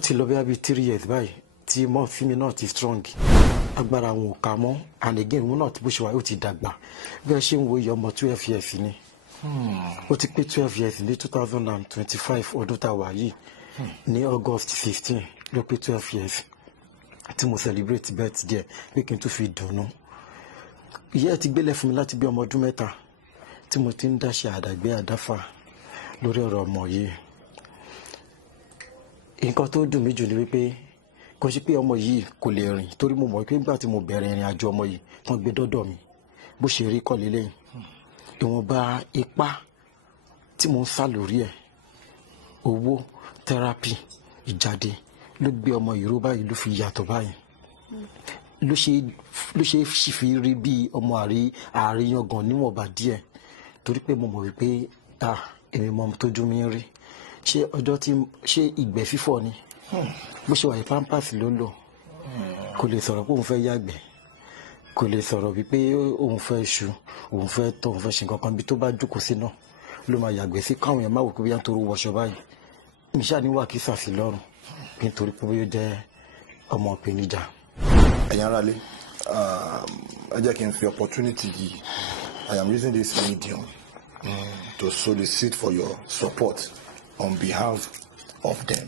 ó ti lọ bí 3 years báyìí tí mọ́ sí mi náà ti strong agbára àwọn ò ká mọ́ and again òun náà ti bó ṣe wà ó ti dàgbà bí ẹ ṣe ń wo iye ọmọ 12 years ni ó ti pé 12 years ní 2025 ọdún tá a wà yìí ní August 15 ló pé 12 years tí mo celebrate birthday pé kí n tún fi dùnnú ìyá ẹ ti gbélé fún mi láti bí ọmọ ọdún 3 tí mo ti ń dáṣe àdàgbé àdáfà lórí ọ̀rọ̀ ọmọ yìí nǹkan tó dùn mí jù ni wípé kò sí pé ọmọ yìí kò lè rìn torí mo mọ̀ pé nígbà tí mo bẹ̀rẹ̀ ìrìn àjò ọmọ yìí tán gbé dọ́dọ̀ mi bó ṣe rí kọ́ lélẹ́yìn ìwọ̀nba ipá tí mo ń sá lórí ẹ̀ owó tẹ́rápì ìjáde ló gbé ọmọ ìró báyìí ló fi yàtọ̀ báyìí ló ṣe fi rí bí ọmọ àríyàngàn níwọ̀nba díẹ̀ torí pé mo mọ̀ wípé èmi mọ̀ tójú mi ń rí ṣé ọjọ́ tí ṣé ìgbẹ́ fífọ̀ ni bó ṣe wà ní pampers ló lò kò lè sọ̀rọ̀ pé òun fẹ́ yàgbẹ́ kò lè sọ̀rọ̀ wípé òun fẹ́ ṣu òun fẹ́ tọ̀ òun fẹ́ ṣe nǹkan kan bí tó bá jókòó sí náà ló máa yàgbẹ́ sí káwọn èèyàn máa wò pé bí wọ́n torí wọṣọ báyìí mi ṣáà ní wà kí sàṣì lọ́rùn bí nítorí pé bóyá jẹ́ ọmọ ìpèníjà. ẹ̀yin aráalé ẹ jẹ́ kí n fi opportunity yìí I am using this medium to solicit for your support on behalf of them.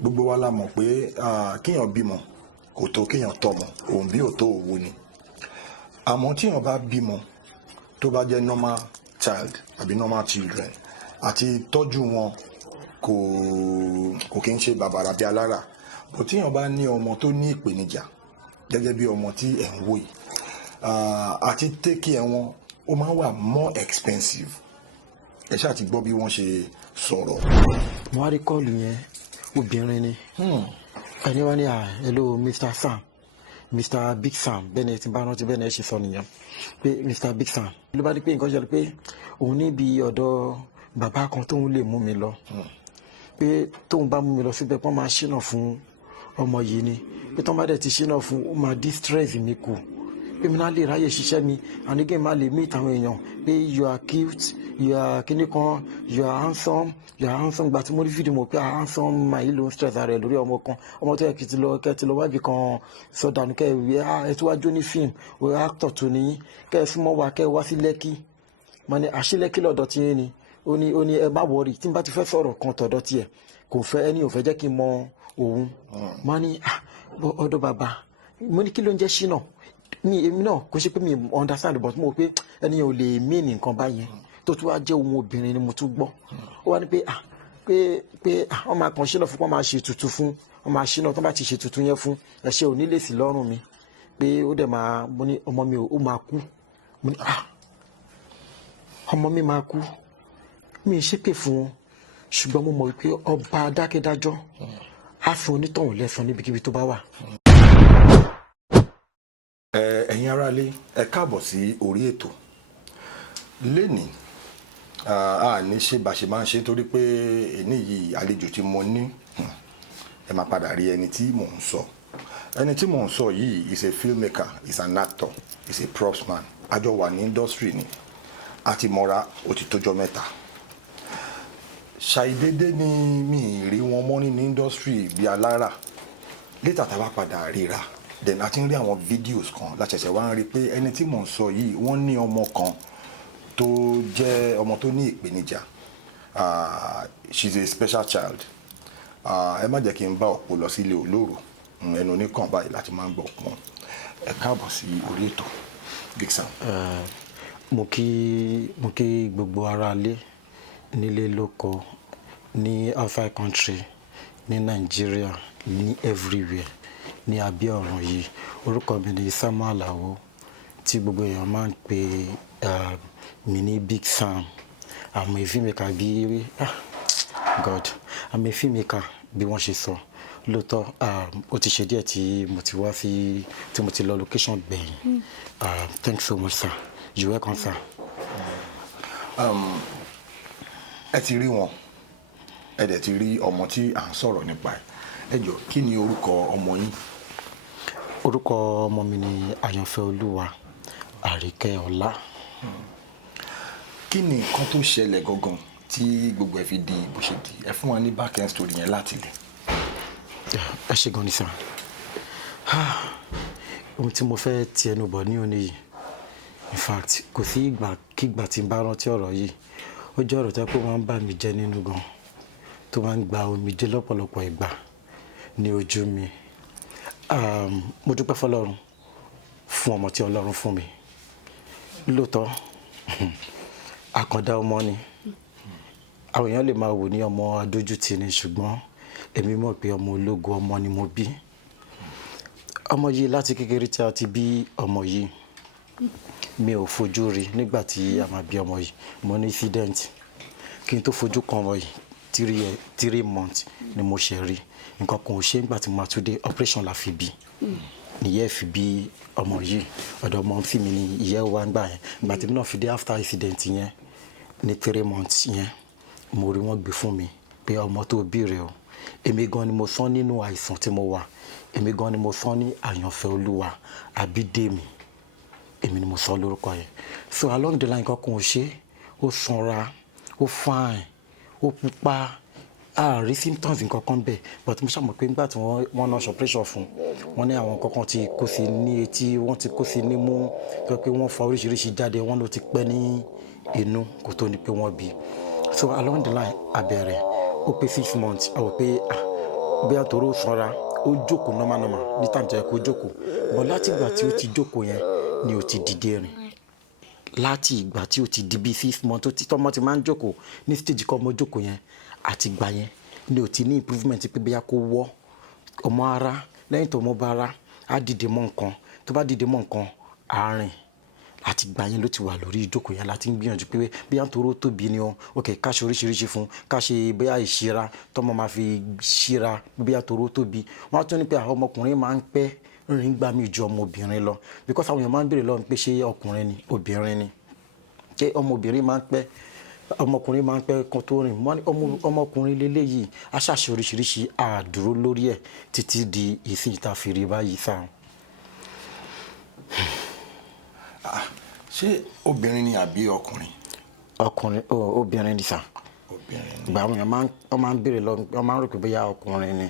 Gbogbo wa la mọ̀ pé kéèyàn bímọ kò tó kéèyàn tọ́mọ òun bí ò tó òwò ni àmọ́ tíyàn bá bímọ tó bá jẹ́ normal child àbí normal children àti tọ́jú wọn kò kí ń ṣe bàbàrà bí alára bó tíyàn bá ní ọmọ tó ní ìpèníjà gẹ́gẹ́ bí ọmọ tí ẹ̀ ń wò yìí àti take care wọn ó máa ń wà more expensive ẹ ṣáà ti gbọ́ bí wọ́n ṣe sọ̀rọ̀. mo wá rí kọ́ọ̀lù yẹn obìnrin ni ẹni wá ní hello Mr. Sam Mr. Big Sam bẹ́ẹ̀ ni ti bá rántí bẹ́ẹ̀ ni ẹ ṣe sọ nìyẹn pé Mr. Big Sam ló bá dé pé nǹkan ṣẹlẹ̀ pé òun níbi ọ̀dọ̀ bàbá kan tóun lè mú mi lọ pé tóun bá mú mi lọ síbẹ̀ pọ́n máa ṣínà fún ọmọ yìí ni pé tóun bá dẹ̀ ti ṣínà fún ó máa distress mi kù pé mi náà lè ráyè ṣiṣẹ́ mi and again máa lè meet àwọn èèyàn pé you are cute you are kíní kan you are handsome gba tí mo rí fídíò mo pé handsome máa yìí ló ń stress ara ẹ lórí ọmọ kan ọmọ tó yẹ kí ti lọ wábì kan sọdánù kẹ ẹ tó wá jó ní fíìmù òye actor tó ní kẹ ẹ súnmọ́ wa kẹ ẹ wá sí Lẹ́kì mo ní àṣìlẹ́kì lọ́dọ̀ tí yín ni ó ní ẹ má wọrí tí n bá ti fẹ́ sọ̀rọ̀ kan tọ̀dọ̀ tiẹ̀ kò fẹ́ ẹni ò fẹ́ jẹ́ kí n mọ òun mo ní ọ̀dọ̀ bàbá mo ní kí ló ń jẹ́ ṣínà èmi náà kò ṣe pé mi understand but mo pé ẹni ò lè mí nǹkan báyẹn tó tún wá jẹ́ ohun obìnrin ni mo tún gbọ́ ó wá ní pé wọ́n máa kàn ṣínà fún wọ́n máa ṣe tutù fún wọ́n máa ṣínà tó bá ti ṣe tutù yẹn fún ẹ̀ṣẹ̀ ò ní lè sí lọ́rùn mi pé ó dẹ̀ máa mo ní ọmọ mi ó máa kú mo ní ọmọ mi máa kú mi ì ṣépè fún wọn ṣùgbọ́n mo mọ̀ wípé ọba adákẹ́dájọ́ á fún onítọ̀hún lẹ́san níbikíbi tó bá wà. ẹ̀yin aráalé ẹ káàbọ̀ sí orí ètò lénìí a ní ṣe bá ṣe máa ń ṣe torí pé èní yìí àlejò tí mo ní ẹ máa padà rí ẹni tí mò ń sọ yìí is a filmmaker is an actor is a props man àjọ wà ní industry ni àti mọ́ra ó ti tójọ́ mẹ́ta ṣàìdédé ni mi rí wọn mọ́ ní industry bí alára létà tá a bá padà ríra then a ti ń rí àwọn videos kan láṣẹ̀ṣẹ̀ wá ń rí pé ẹni tí mò ń sọ yìí wọ́n ní ọmọ kan tó jẹ́ ọmọ tó ní ìpèníjà she's a special child ẹ má jẹ́ kí n bá ọ̀pọ̀ lọ sílé olóró ẹnu oníkàn báyìí láti máa ń gbọ́ pọ́n ẹ káàbọ̀ sí orí ètò Big Sam. mo kí gbogbo ara lé nílé lóko ní outside country ní Nàìjíríà ní everywhere ní abẹ́ ọ̀run yìí orúkọ mi ni Samuel Alao tí gbogbo èèyàn máa ń pè mí ní Big Sam I'm a filmmaker bí I'm a filmmaker bí wọ́n ṣe sọ lóòótọ́ ó ti ṣe díẹ̀ tí mo ti wá sí tí mo ti lọ location gbẹ̀yìn thanks so much sir you welcome sir. ẹ ti rí wọn ẹ dẹ̀ ti rí ọmọ tí à ń sọ̀rọ̀ nípa ẹ jọ kí ni orúkọ ọmọ yín. orúkọ ọmọ mi ni Àyànfẹ́ Olúwa Àríkẹ́ Ọlá. kí ni nǹkan tó ṣẹlẹ̀ gangan tí gbogbo ẹ fi di bó ṣe di ẹ fún wa ní back end story yẹn láti lẹ̀. ẹ ṣé gan ni sà. Ohun tí mo fẹ́ ti ẹnu bọ̀ ní òní yìí, in fact kò sí ìgbàkígbà tí n bá rántí ọ̀rọ̀ yìí, ó jẹ́ ọ̀rọ̀ tó pé ó máa ń bà mí jẹ́ nínú gan, tó máa ń gba omijé lọ́pọ̀lọpọ̀ ìgbà ní ojú mi. Mo dúpẹ́ fọlọ́run fún ọmọ tí Ọlọ́run fún mi. Lóòótọ́ àkàndá ọmọ ni, àwọn èèyàn lè máa wò ní ọmọ adójútì ni, ṣùgbọ́n èmi mọ̀ pé ọmọ ológo ọmọ ni mo bí. Ọmọ yìí láti kékeré tí a ti bí ọmọ yìí, mi ò fojú rí nígbà tí a máa bí ọmọ yìí. Mo ní incident kí n tó fojú kan ọmọ yìí 3 months ni mo ṣe rí. Nǹkan kan ò ṣe nígbà tí mo máa tún dé operation la fi bí. Nìyẹn fi bí ọmọ yìí. Ọ̀dọ̀ ọmọ tí mi ni ìyẹ́ wa ń gbà yẹn. Ìgbà tí mi náà fi dé after incident yẹn ní 3 months yẹn, mo rí wọ́n gbé fún mi pé ọmọ tó bí rẹ̀ o. Èmi gan ni mo sọ nínú àìsàn tí mo wà. Èmi gan ni mo sọ ní àyànfẹ́ Olúwa Abídèmí. Èmi ni mo sọ lórúkọ yẹn. So along the line kankan ò ṣe, ó sanra, ó fine, ó pupa, a rí symptoms nǹkan kan bẹ́ẹ̀. But mo ṣàmọ̀ pé nígbà tí wọ́n náà ṣe operation fún, wọ́n ní àwọn nǹkan kan ti kó sí ní etí, wọ́n ti kó sí nímú, pé wọ́n fa oríṣiríṣi jáde, wọ́n ló ti pẹ́ ní inú kó tó ní pé wọ́n bí. So along the line abẹ̀rẹ̀ ó pé 6 months, a wò pé bí a tòró sanra, ó jókòó normal ní time tó yẹ kó jókòó. But láti ìgbà tí ó ti jókòó yẹn ni ó ti dìde rìn. Láti ìgbà tí ó ti di bí 6 months tó ti tọ́mọ ti máa ń jókòó ní stage kan ọmọ jókòó yẹn, àti ìgbà yẹn ni ó ti ní improvement pé bí a kó wọ́ ọmọ ara. Lẹ́yìn tó ọmọ bá ara, á dìde mọ́ nǹkan, tó bá dìde mọ́ nǹkan àárín. Àti ìgbà yẹn ló ti wà lórí ìjókòó yẹn láti ń gbìyànjú pé bí à ń toró tóbi ni o, ok ká ṣe oríṣiríṣi fún, ká ṣe bóyá ìṣíra tọ́mọ máa fi ṣíra bí à ń toró tóbi. Wọ́n á tún ní pé àwọn ọmọkùnrin máa ń pẹ́ rìn gbà mí ju ọmọbìnrin lọ, because àwọn èèyàn máa ń béèrè lọ́wọ́ pé ṣé ọkùnrin ni obìnrin ni, ṣé ọmọbìnrin máa ń pẹ́ ọmọkùnrin máa ń pẹ́ kan tó rìn. Ọmọkùnrin lélẹ́yìí á ṣàṣe oríṣiríṣi àdúró lórí ẹ̀ títí di ìsìn ìta fèrè báyìí sáà. Ṣé obìnrin ni àbí ọkùnrin? Ọkùnrin, obìnrin ni sà. Obìnrin ni. Ìgbà àwọn èèyàn máa ń béèrè lọ, wọ́n máa ń rò pé bóyá ọkùnrin ni.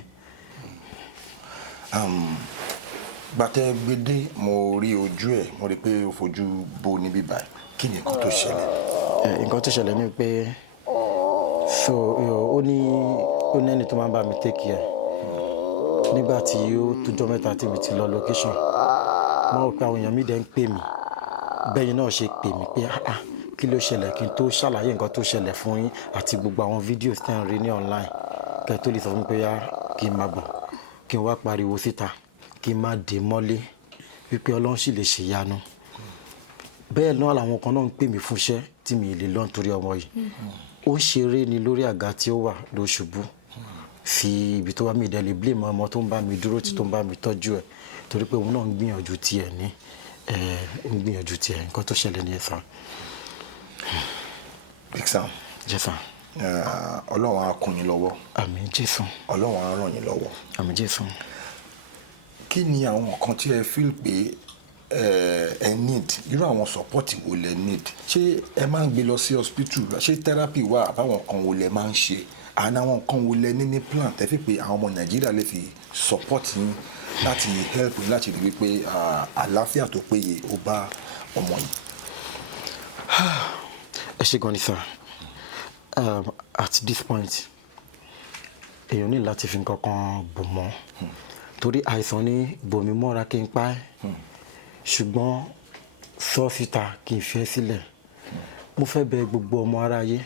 Gbàtẹ́ gbédé mo rí ojú ẹ̀, mo rí pé ó fojú bo níbí báyìí. Kí ni nǹkan tó ṣẹlẹ̀? Nǹkan tó ṣẹlẹ̀ ni pé ó ní ẹni tó máa ń bá mi take care. Nígbà tí ó tójọ́ mẹ́ta tí mi ti lọ location, mo rò pé àwọn èèyàn mi dẹ̀ ń pè mí. Bẹ́yìn náà ṣe pè mí pé kí ló ṣẹlẹ̀, kí n tó ṣàlàyé nǹkan tó ṣẹlẹ̀ fún yín àti gbogbo àwọn fídíò tí à ń rí ní online. Kẹ́ tó lè sọ fún mi pé kí n máa bọ̀, kí n wá pariwo síta, kí n má dé mọ́lé, wípé Ọlọ́run sì lè ṣe ìyanu. Bẹ́ẹ̀ náà làwọn kan náà ń pè mí fúnṣẹ́ tí mi lè lọ nítorí ọmọ yìí. Ó ń ṣeré ni lórí àga tí ó wà ló ṣubú sí ibi tó wá. Mi dẹ̀ lè blame ọmọ tó ń bá mi dúró tí tó ń bá mi tọ́jú ẹ̀, torí pé òun náà ń gbìyànjú tiẹ̀ ní ń gbìyànjú tiẹ̀. Nǹkan tó ṣẹlẹ̀ ní ẹ̀sán. Big Sam. Yes sir. Ọlọ́run á kún yín lọ́wọ́. Àmín Jésù. Ọlọ́run á ràn yín lọ́wọ́. Àmín Jésù. Kí ni àwọn nǹkan tí ẹ feel pé ẹ need, irú àwọn support wo lẹ need? Ṣé ẹ máa ń gbé lọ sí hospital? Ṣé therapy wà àbáwọn nǹkan wo lẹ máa ń ṣe? Àwọn nǹkan wo lẹ ní plan tẹ́ fi pé àwọn ọmọ Nàìjíríà lè fi support yín láti help yín láti rí wípé àlàáfíà tó péye ó bá ọmọ yìí? Ẹ ṣé gan ni sir. At this point èèyàn ní láti fi nǹkan kan bò mọ́, torí àìsàn ní bòmí mọ́ra kí n pa ẹ́, ṣùgbọ́n sọ síta kí n fi ẹ́ sílẹ̀. Mo fẹ́ bẹ̀ gbogbo ọmọ aráyé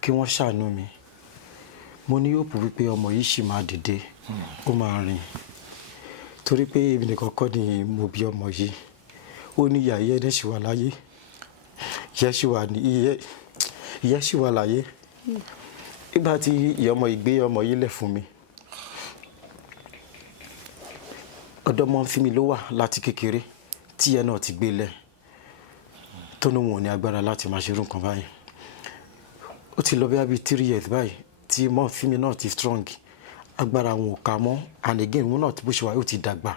kí wọ́n ṣàánú mi. Mo ní hope wípé ọmọ yìí ṣì máa dìde, ó máa rìn, torí pé èmi nìkan kọ́ ni mo bí ọmọ yìí. Ó ní ìyá ẹ̀dẹ̀ ṣì wà láyé, ìyá ṣì wà láyé. Nígbà tí ìyá ọmọ yìí gbé ọmọ yìí lẹ̀ fún mi, ọ̀dọ̀ ọmọ sí mi ló wà láti kékeré tí ìyá náà ti gbé lẹ̀, tó ní wọn ò ní agbára láti máa ṣe irú nǹkan báyìí. Ó ti lọ bí 3 years báyìí tí mọ́ sí mi náà ti strong, agbára wọn ò ká mọ́, and again wọn náà bó ṣe wà ó ti dàgbà.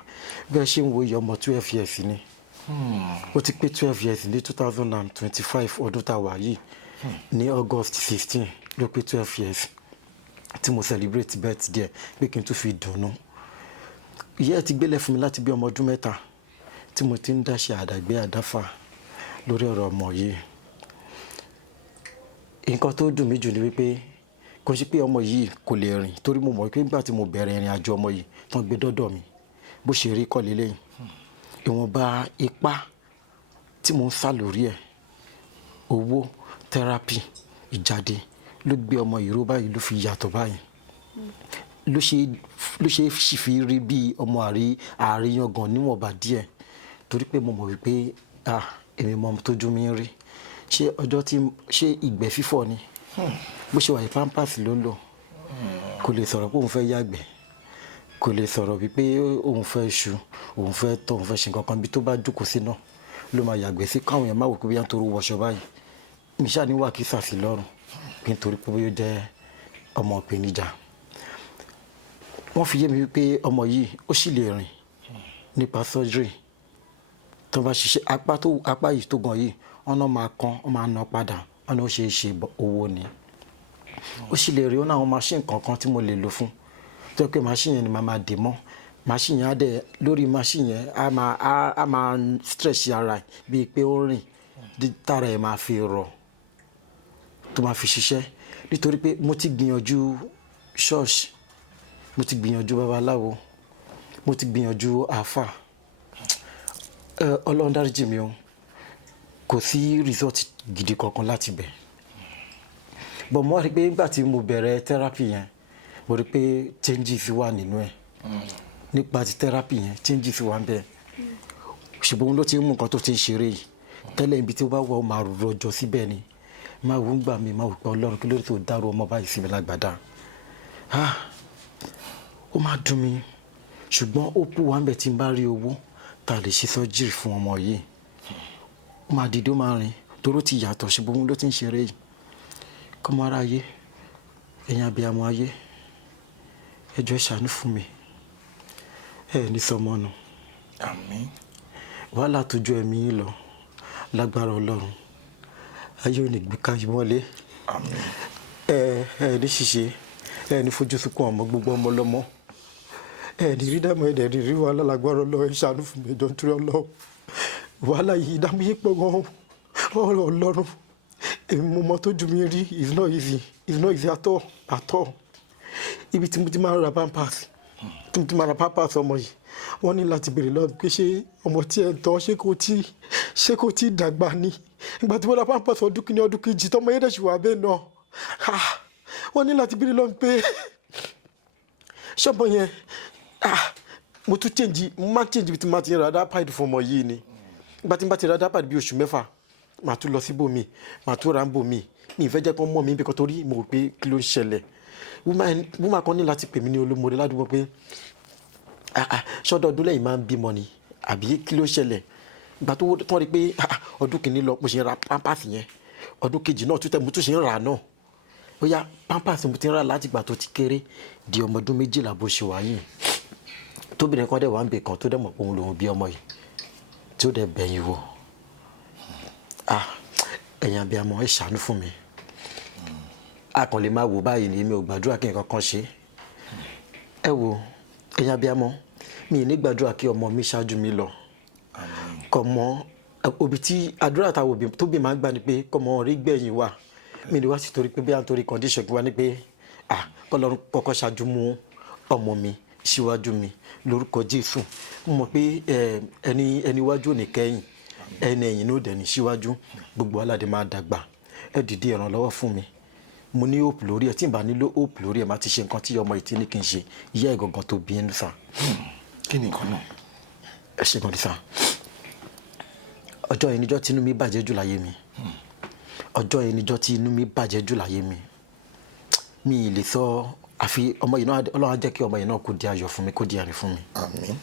Bẹ́ẹ̀ ṣe ń wo ìyá ọmọ 12 years ni, ó ti pé 12 years ní 2025 ọdún tá a wà yìí, ní August 15 ló pé 12 years. tí mo celebrate birthday pé kí n tún fi dùnnú. Ìyá ẹ̀ ti gbélé fún mi láti bí ọmọ ọdún 3 tí mo ti ń dáṣe àdàgbé àdáfà lórí ọ̀rọ̀ ọmọ yìí. Nǹkan tó dùn mí jù ni wípé kò sí pé ọmọ yìí kò lè rìn, torí mo mọ̀ pé nígbà tí mo bẹ̀rẹ̀ ìrìn àjò ọmọ yìí tán gbé dọ́dọ̀ mi bó ṣe rí kọ́ lélẹ́yìn. Ìwọ̀nba ipá tí mo ń sá lórí ẹ̀, owó, therapy, ìjáde ló gbé ọmọ yìí ró báyìí, ló fi yàtọ̀ báyìí. Ló ṣe sì fi rí bí ọmọ àríyàngàn níwọ̀nba díẹ̀, torí pé mo mọ̀ wípé èmi mọ ọmọ tójú mi ń rí. Ṣé ìgbẹ́ fífọ̀ ni? Bó ṣe wà yìí pampers ló ń lò. Kò lè sọ̀rọ̀ pé òun fẹ́ yàgbẹ́, kò lè sọ̀rọ̀ wípé òun fẹ́ ṣu, òun fẹ́ tọ̀, òun fẹ́ ṣe nǹkan kan bí tó bá jókòó sí náà ló máa yàgbẹ́ sí, káwọn èèyàn máa wò pé bí wọ́n torí wọṣọ báyìí. Mi ṣáà ní wà kí sàsì lọ́rùn kí n torí pé ó jẹ́ ọmọ ìpèníjà. Wọ́n fi yé mi wípé ọmọ yìí ó sì lè rìn nípa surgery. Tó bá ṣiṣẹ́ apá yìí tó gan yìí, ọ̀nà máa kan, ó máa ná padà, ọ̀nà ó ṣe é ṣe owó ni. Ó sì lè rí ó náà machine kankan tí mo lè lò fún. Tó yẹ pé machine yẹn ni màá máa dè mọ́. Machine yẹn á dẹ̀ lórí machine yẹn á máa stretch ara ẹ̀ bíi pé ó rìn, tára ẹ̀ máa fi rọ̀ tó máa fi ṣiṣẹ́. Nítorí pé mo ti gbìyànjú ṣọ́ọ̀ṣì, mo ti gbìyànjú babaláwo, mo ti gbìyànjú àáfà. Ọlọ́run dáríjì mi o, kò sí result gidi kankan láti bẹ̀. But mo wá rí pé nígbà tí mo bẹ̀rẹ̀ therapy yẹn, mo rí pé changes wà nínú ẹ̀. Nípa ti therapy yẹn, changes wà ń bẹ̀. Ṣùgbọ́n òun ló ti ń mú nǹkan tó ti ń ṣeré yìí. Tẹ́lẹ̀ ibi tí ó bá wà ó máa rọjò síbẹ̀ ni. Máa wò ń gbà mí, máa wò pé Ọlọ́run kí ló dé tó dárò ọmọ báyìí sí mi lágbàdá. Ó máa dùn mí. Ṣùgbọ́n ó kù wá ń bẹ̀ tí n bá rí owó tá lè ṣe surgery fún ọmọ yìí. Ó máa dìde, ó máa rìn, torí ó ti yàtọ̀, ṣùgbọ́n òun ló ti ń ṣeré yìí. Kọ́mọ ara ayé, ẹ̀yin abiyamọ ayé, ẹ jọ̀ọ́ ẹ ṣàánú fún mi. Ẹ ní sọmọ nù. Àmín. Wàhálà tó ju ẹ̀mí yín lọ lágbára Ọlọ́run. Ayé ò ní gbé ká yín mọ́lé. Àmín. Ẹ ní ṣìṣe, ẹ ní fojú sunkún ọmọ gbogbo ọmọ lọ́mọ. Ẹ ní rí dààmú, ẹ ní rí wàhálà lágbára Ọlọ́run. Ẹ ṣàánú fún mi, ẹ jọ̀ọ́ nítorí Ọlọ́run. Wàhálà yìí ìdààmú yìí pọ̀ gan-an. Ọlọ́run, èmi mo mọ tó ju mi rí. It's not easy, it's not easy at all. Ibi tí mo ti máa ra pampers, tí mo ti máa ra pampers ọmọ yìí, wọ́n ní láti béèrè lọ́wọ́ pé ṣé ọmọ tí ẹ ń tọ́ ṣé kò tí dàgbà ni. Ìgbà tí mo ra pampers ọdún kìíní ọdún kejì tọmọ yẹn dẹ̀ ṣì wà bẹ́ẹ̀ náà. Wọ́n ní láti béèrè lọ́wọ́ pé ṣọ́bọ̀ yẹn mo máa change ibi tí mo ti ra dápàdì fún ọmọ yìí ni. Ìgbà tí mo bá ti ra dápàdì bí oṣù 6, màá tún lọ síbòmí, màá tún ra ń bòmí. Mi ì fẹ́ jẹ́ kí wọ́n mọ̀ mí bíkọ́ torí mo rò pé kí ló ń ṣẹlẹ̀. Woman kan ní láti pè mí ní olómọdé ládùúgbò pé ṣọ́dọọdún lẹ́yìn máa ń bímọ ni àbí kí ló ṣẹlẹ̀. Ìgbà tó tán rí pé ọdún kìíní lọ mo ṣe ń ra pampers yẹn, ọdún kejì náà mo tún ṣe ń rà náà. Ó yá pampers mo ti ń rà láti ìgbà tó ti kéré di ọmọ ọdún 12 bó ṣe wà yìí. Tóbìnrin kan dẹ̀ wá ń bè kan tó dẹ̀ mọ̀ pé òun lòun bí ọmọ yìí tí ó dẹ̀ bẹ̀yìn wò. Ẹ̀yin abiyamọ ẹ ṣàánú fún mi. A kàn lè máa wò báyìí ni, èmi ò gbàdúrà kí nǹkan kan ṣe. Ẹ wo ẹ̀yin abiyamọ, mi ì ní gbàdúrà kí ọmọ mi ṣáájú mi lọ. Kọ̀mọ́ òbí tí àdúrà táwọn òbí tó bí máa ń gbà ni pé kọ́mọ rí gbẹ̀yìn wà. Mi ni wá sí torí pé bí à ń torí condition wá ní pé kọ́lọ́run kọ́kọ́ ṣáájú mú ọmọ mi síwájú mi lórúkọ Jésù. Mo mọ̀ pé ẹni iwájú ò ní kẹ́yìn, ẹni ẹ̀yìn ní òdẹ̀ ní síwájú. Gbogbo aládé máa dàgbà. Ẹ dìde ìrànlọ́wọ́ fún mi. Mo ní hope lórí ẹ̀, tí n bá nílò hope lórí ẹ̀ máa ti ṣe nǹkan tí ọmọ ìtí ní kí n ṣe. Ìyá ìgangan tó bí ẹnu sá. Kí ni nǹkan náà? Ẹ ṣe gan ni sá. Ọjọ́ yìí níjọ́ tí inú mi bàjẹ́ jù láyé mi. Ọjọ́ yìí níjọ́ tí inú mi bàjẹ́ jù láyé mi. Mi ì lè sọ àfi ọmọ yìí náà, Ọlọ́run á jẹ́ kí ọmọ yìí náà kó di ayọ̀ fún mi, kó di àrí fún mi. Àmín.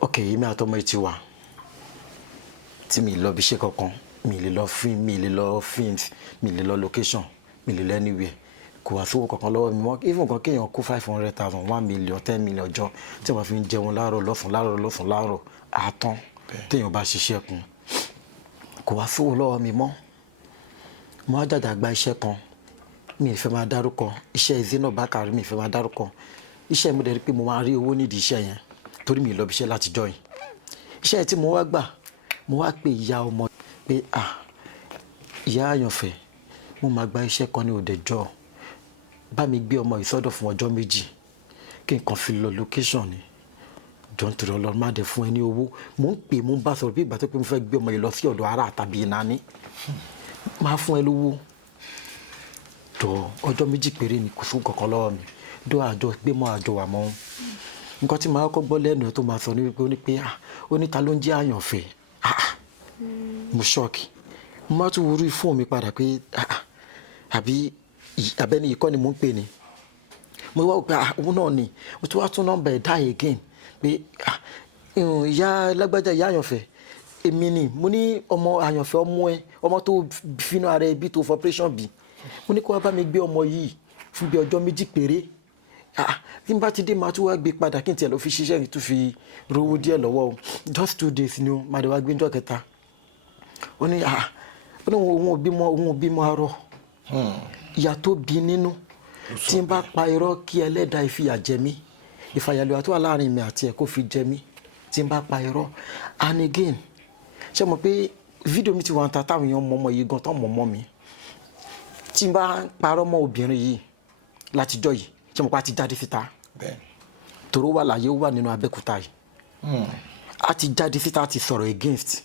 Ok, èmi àtọmọ yìí ti wà. Tí mi lọ bí iṣẹ́ kankan, mi lè lọ film, mi lè lọ films, mi lè lọ location, mi lè lọ anywhere. Kò wá sówó kankan lọ́wọ́ mi mọ́. Even kan kéèyàn kó 500,000, 1 million, 10 million ọjọ́ tí wọ́n fi ń jẹun láàárọ̀ lọ́sàn-án àtán téèyàn bá ṣiṣẹ́ kun. Kò wá sówó lọ́wọ́ mi mọ́. Mo á jàjà gba iṣẹ́ kan mi ì fẹ́ máa dárúkọ iṣẹ́ Zainab Bakare mi ì fẹ́ máa dárúkọ iṣẹ́ mi dẹ̀ rí pé mo máa rí owó nídìí iṣẹ́ yẹn torí mi ì lọ bí iṣẹ́ láti jọ́ yìí iṣẹ́ tí mo wá gbà mo wá pe ìyá ọmọ pé ìyá àyànfẹ́ mo máa gba iṣẹ́ kan ní òdẹjọ́ bá mi gbé ọmọ ìsọdọ̀ fún ọjọ́ méjì kí n kàn fi lọ location ni jọ nítorí Ọlọ́run má dẹ̀ fún ẹ ní owó mò ń pè mò ń bá sọ̀rọ̀ bí ìgbà tó pé mo fẹ́ gbé ọmọ yìí lọ sí ọ̀dọ̀ ará tàbí ìnáni máa fún ẹ lówó jọ ọjọ́ méjì péré ni kò fún kankan lọ́wọ́ mi dó àjọ gbé mọ́ àjọ wà mọ́ nǹkan tí màá kọ́ gbọ́ lẹ́nu ẹ̀ tó máa sọ ní wípé ó ní pé ó ní ta ló ń jẹ́ àyànfẹ́ mo ṣọ́ọ̀kì mo má tún wúrí fóònù mi padà pé àbí abẹ́ni yìí kọ́ ni mò ń pè ní mo wá pé òun náà ni mo tún wá tún nọ́mbà ẹ̀ die again pé ìyá lágbájá ìyá àyànfẹ́ èmi ni mo ní ọmọ àyànfẹ́ ọmọ tó finú ara ẹ bí tó for operation bí mo ní kó wá bá mi gbé ọmọ yìí fún bí ọjọ́ méjì péré tí n bá ti dé máa tún wá gbé padà kí n tiẹ̀ lọ fi ṣiṣẹ́ kí n tún fi rówó díẹ̀ lọ́wọ́ o just 2 days ni o máa dé wá gbé ọjọ́ kẹta ó ní òun ò bímọ arọ ìyá tó bí nínú tí n bá pa irọ́ kí ẹlẹ́dàá ìfìyà jẹ mí ìfàyàlùwà tó wà láàrin mi àti ẹ̀ kó fi jẹ mí tí n bá pa irọ́ and again ṣé mo pé fídíò mi ti wà ń ta táwọn èèyàn mọ̀mọ́ yìí gan tán mọ̀mọ́ mi tí n bá parọ́ mọ́ obìnrin yìí látijọ́ yìí ṣé mo pa ti jáde síta tòró wà láyé ó wà nínú Abẹ́òkúta yìí a ti jáde síta ti sọ̀rọ̀ against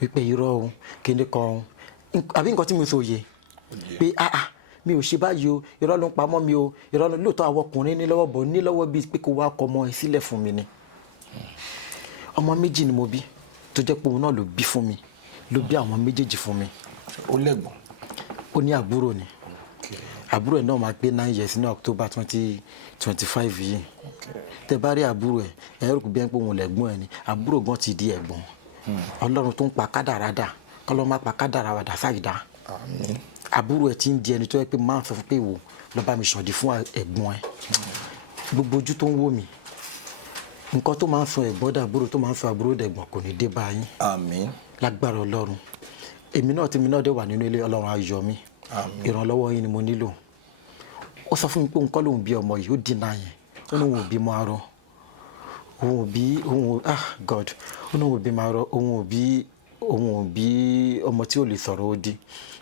wípé irọ́ o kíni kan àbí nǹkan tí mo sọ yé pé mi ò ṣe báyìí o irọ́ ló ń pamọ́ mi o irọ́ lóòótọ́ àwọn ọkùnrin ní lọ́wọ́ bọ̀ ní lọ́wọ́ bíi pé kó wá kọ ọmọ ẹ sílẹ̀ fún mi ni ọmọ méjì ni mo bí tó jẹ́ pé òun náà ló bí fún mi ló bí àwọn méjèèjì fún mi. ó lẹ́gbọ̀n. ó ní àbúrò ni àbúrò ẹ̀ náà máa pé 9 years ní October 2025 yìí tẹ bá rí àbúrò ẹ̀ ẹ̀rù kò bí ẹni pé òun lẹ̀gbọ́n ẹ̀ ni àbúrò gan ti di ẹ̀gbọ́n Ọlọ́run tó ń pa kádàrá dà kọ́lọ́ má pa kádàrá wà dà sáyidá àbúrò ẹ̀ ti ń di ẹni tó yẹ pé máa ń sọ fún pé wò lọ bá mi ṣọ̀dí fún ẹ̀gbọ́n ẹ̀ gbogbo ojú tó ń wò mí nǹkan tó máa ń sọ ẹ̀gbọ́n dàbúrò tó máa ń sọ àbúrò dẹ̀gbọ́n kò ní dé bá yín àmín lágbára Ọlọ́run èmi náà tí mi náà dé wà nínú ilé Ọlọ́run á yọ mí ìrànlọ́wọ́ yín ni mo nílò ó sọ fún mi pé òun kọ́ lòun bí ọmọ yìí ó dínà yẹn ó ní òun ò bí mọ arọ God ó ní òun ò bí mọ arọ òun ò bí ọmọ tí ò lè sọ̀rọ̀ ó di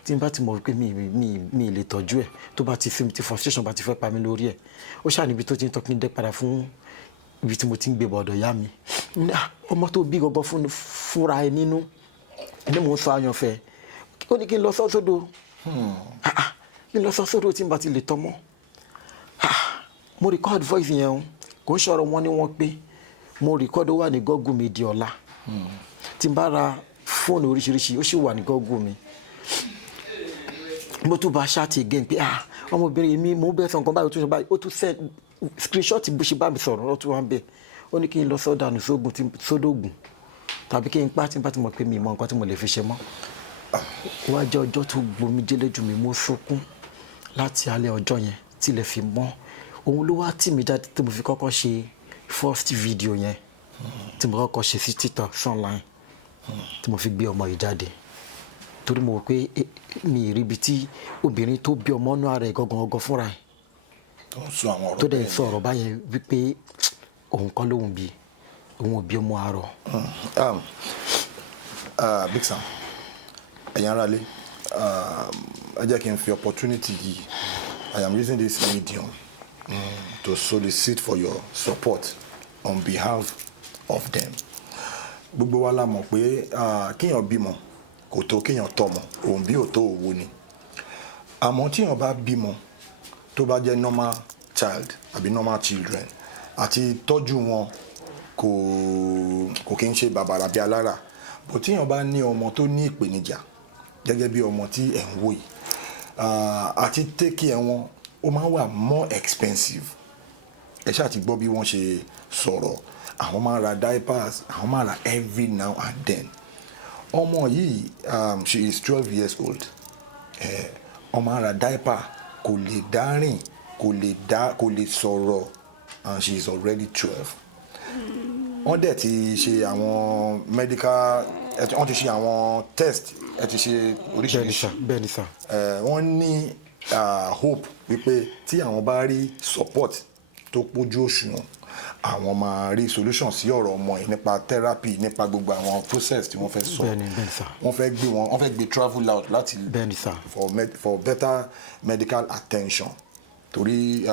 tí n bá ti mọ̀ pé mi lè tọ́jú ẹ̀ tó bá ti fi mi ti frustration bá ti fẹ́ pa mí lórí ẹ̀ ó ṣáà níbi tó ti ń tọ́ kí n dẹ́ padà fún ibi tí mo ti ń gbé bọ̀ ọ̀dọ̀ ìyá mi ọmọ tó bí gangan fúnra ẹ nínú ní mò ń sọ àyànfẹ́ ó ní kí n lọ sọ sódò kí n lọ sọ sódò tí n bá ti lè tọmọ mo record voice yẹn o kò ń sọ̀rọ̀ wọn ni wọ́n pé mo record ó wà ní Google mi di ọ̀la tí n bá ra fóònù oríṣiríṣi ó sì wà ní Google mi mo tún bá ṣáàtì again pé ọmọbìnrin mi mo bẹ́ẹ̀ sọ nǹkan báyìí ó tún ṣe báyìí ó tún send screenshot bó ṣe bá mi sọ̀rọ̀ ó tún wá ń bẹ̀ ó ní kí n lọ sọ́dànù sódògùn tàbí kí n pa tí n bá ti mọ̀ pé mi mọ nǹkan tí mo lè fi ṣe mọ́ wá jẹ́ ọjọ́ tó gbomi jẹ́lẹ́jù mi mo sunkún láti alẹ́ ọjọ́ yẹn tilẹ̀ fi mọ́ òun ló wá tì mí jáde tí mo fi kọ́kọ́ ṣe first video yẹn tí mo kọ́kọ́ ṣe sí TikTok online tí mo fi gbé ọmọ yìí jáde torí mo rò pé mi ì rí ibi tí obìnrin tó bí ọmọ náà rẹ̀ gangan fúnra ẹ̀ tó dẹ̀ sọ ọ̀rọ̀ báyẹn wípé òun kọ́ lóhùn bí òun ò bí ọmọ àárọ̀. Big Sam ẹ̀yin ará lé ẹ jẹ́ kí n fi opportunity yìí I am using this medium to solicit for your support on behalf of them. Gbogbo wa la mọ̀ pé kéèyàn bímọ kò tó kéèyàn tọ́mọ òun bí ò tó òwò ni àmọ́ tíyàn bá bímọ tó bá jẹ́ normal child àbí normal children àti tọ́jú wọn kò kí n ṣe bàbàrà bí alára bó tíyàn bá ní ọmọ tó ní ìpèníjà gẹ́gẹ́ bí ọmọ tí ẹ̀ ń wò yìí àti take care wọn ó máa wà more expensive ẹ ṣáà ti gbọ́ bí wọ́n ṣe sọ̀rọ̀ àwọn máa ra diapers àwọn máa ra every now and then ọmọ yìí she is 12 years old ọmọ ara diaper kò lè dá rìn kò lè sọ̀rọ̀ and she is already 12 wọ́n dẹ̀ ti ṣe àwọn medical wọ́n ti ṣe àwọn test ẹ ti ṣe oríṣiríṣi bẹ́ẹ̀ ni sà wọ́n ní hope wípé tí àwọn bá rí support tó pójú òṣùwọ̀n àwọn máa rí solution sí ọ̀rọ̀ ọmọ yìí nípa therapy nípa gbogbo àwọn process tí wọ́n fẹ́ sọ wọ́n fẹ́ gbé travel out láti for better medical attention torí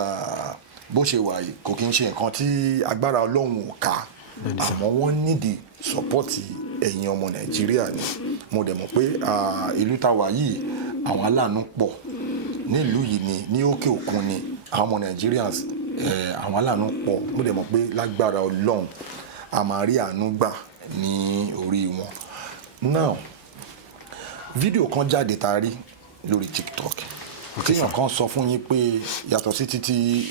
bó ṣe wà yìí kò kí n ṣe nǹkan tí agbára Ọlọ́run ò ká àmọ́ wọ́n nídìí support ẹ̀yin ọmọ Nàìjíríà ni mo dẹ̀ mọ̀ pé ìlú táwa yìí àwọn aláàánú pọ̀ nílùú yìí ni ní òkè òkun ni àwọn ọmọ Nigerians àwọn aláàánú pọ̀ mo dẹ̀ mọ̀ pé lágbára Ọlọ́run a máa rí àánú gbà ní orí wọn. Now fídíò kan jáde tá a rí lórí TikTok téèyàn kan sọ fún yín pé yàtọ̀ sí títí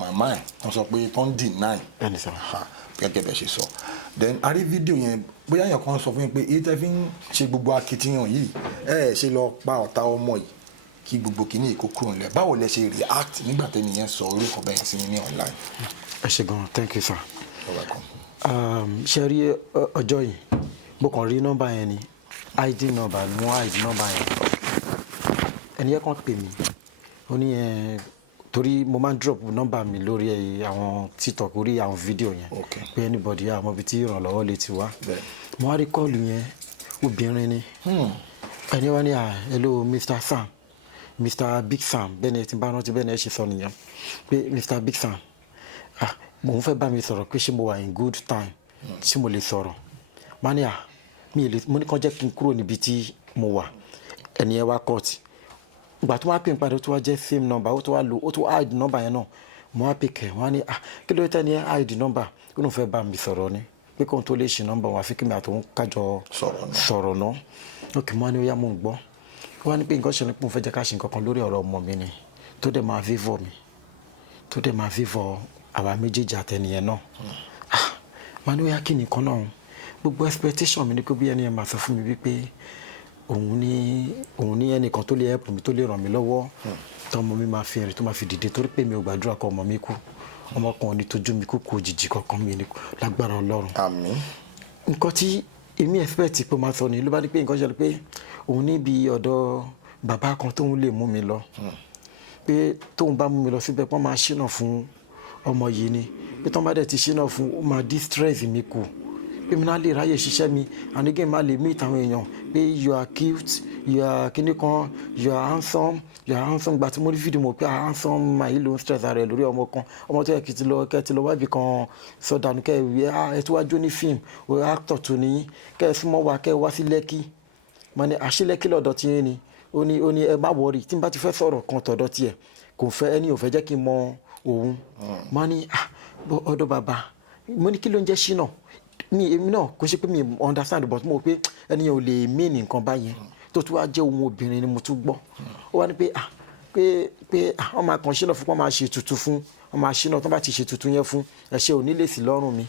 màmá ẹ̀ wọ́n sọ pé tó ń deny gẹ́gẹ́ bẹ́ẹ̀ ṣe sọ then a rí fídíò yẹn bóyá èèyàn kan sọ fún yín pé èyí tẹ́ fi ń ṣe gbogbo akitiyan yìí ṣe lọ pa ọ̀tá ọmọ yìí kí gbogbo kìíní ìkó kúrò nílẹ̀ báwo lẹ ṣe react nígbà tẹ́ni yẹn sọ orúkọ bẹ́ẹ̀ sí ní online. ẹ ṣé gan thank you sir. You're welcome. ṣe rí ọjọ́ yìí mo kàn rí nọ́mbà yẹn ni id nọ́mbà ni wọ́n id nọ́mbà yẹn ẹni yẹn kàn pè mí ó ní torí mo máa ń drop nọ́mbà mi lórí àwọn TikTok orí àwọn fídíò yẹn pé anybody àmọ́ ibi tí ìrànlọ́wọ́ lè ti wá mo wá rí kọ́ọ̀lù yẹn obìnrin ni ẹni wá ní hello Mr. Sam Mr. Big Sam bẹ́ẹ̀ ni ẹ ti bá rántí bẹ́ẹ̀ ni ẹ ṣe sọ nìyẹn pé Mr. Big Sam mo ń fẹ́ bá mi sọ̀rọ̀ pé ṣé mo wà in good time ṣé mo lè sọ̀rọ̀ má ní mo ní kàn jẹ́ kí n kúrò níbi tí mo wà ẹni yẹn wá kọ́ọ̀tì ìgbà tó wá pè ń padà tó wá jẹ́ same number ó tó wá hide number yẹn náà mo wá pè kẹ́ wọ́n á ní kí ló tẹ́ ni hide number ó lóun fẹ́ bá mi sọ̀rọ̀ ni pé kóun tó lè ṣe number wọn àfi kí mi àtòun kájọ sọ̀rọ̀ náà ok mo wá ní ó yá mo ń gbọ́ wọ́n á ní pé nǹkan ṣẹlẹ̀ pé mo fẹ́ jẹ́ ká ṣe nǹkan kan lórí ọ̀rọ̀ ọmọ mi ni tó dẹ̀ máa favour mi tó dẹ̀ máa favour àwa méjèèjì àtẹnìyẹn náà mo ní ó yá kí nìkan náà gbogbo expectation mi ni pé bí ẹni yẹn máa sọ fún mi wípé òun ní ẹnìkan tó lè help mi tó lè ràn mí lọ́wọ́ tọmọ mi máa fi ẹ̀rìn tó máa fi dìde torí pé mi ò gbàdúrà kọ ọmọ mi kú ọmọkùnrin ní tójú mi kú kú òjijì kankan mi ní lágbára Ọlọ́run. Àmín. nǹkan tí èmi expect pé máa sọ ni ló bá ní pé nǹkan ṣẹlẹ̀ pé òun níbi ọ̀dọ̀ bàbá kan tóun lè mú mi lọ pé tóun bá mú mi lọ síbẹ̀ pọ́n máa ṣínà fún ọmọ yìí ni pé tọ́n bá dẹ̀ ti ṣínà fún ó máa distress mi kù pé mi náà lè ráyè ṣiṣẹ́ mi and again máa lè meet àwọn èèyàn pé you are cute you are kíní kan you are handsome gba tí mo rí fídíò mo pé handsome máa yìí ló ń stress ara ẹ̀ lórí ọmọ kan ọmọ tó yẹ kí ti lọ wábì kan sọdánù kẹ́ ẹ tí wàá jó ní fíìmù actor tó ní kẹ́ ẹ súnmọ́ wa kẹ́ ẹ wá sí Lẹ́kì mo ní àṣìlẹ́kì lọ́dọ̀ tí yẹn ni ó ní ẹ má wọrí tí n bá ti fẹ́ sọ̀rọ̀ kan tọ̀dọ̀ tiẹ̀ kò fẹ́ ẹni ò fẹ́ jẹ́ kí n mọ òun mo ní ọ̀dọ̀ bàbá mo ní kí ló ń jẹ́ ṣínà èmi náà kò ṣe pé mi understand but mo pé ẹnìyàn ò lè mean nǹkan báyẹn tó tún wá jẹ́ ohun obìnrin ni mo tún gbọ́ ó wá ní pé wọ́n máa kàn ṣínà fún wọ́n máa ṣe tutù fún wọ́n máa ṣínà tó bá ti ṣe tutù yẹn fún ẹ̀ṣẹ̀ ò ní lè sí lọ́rùn mi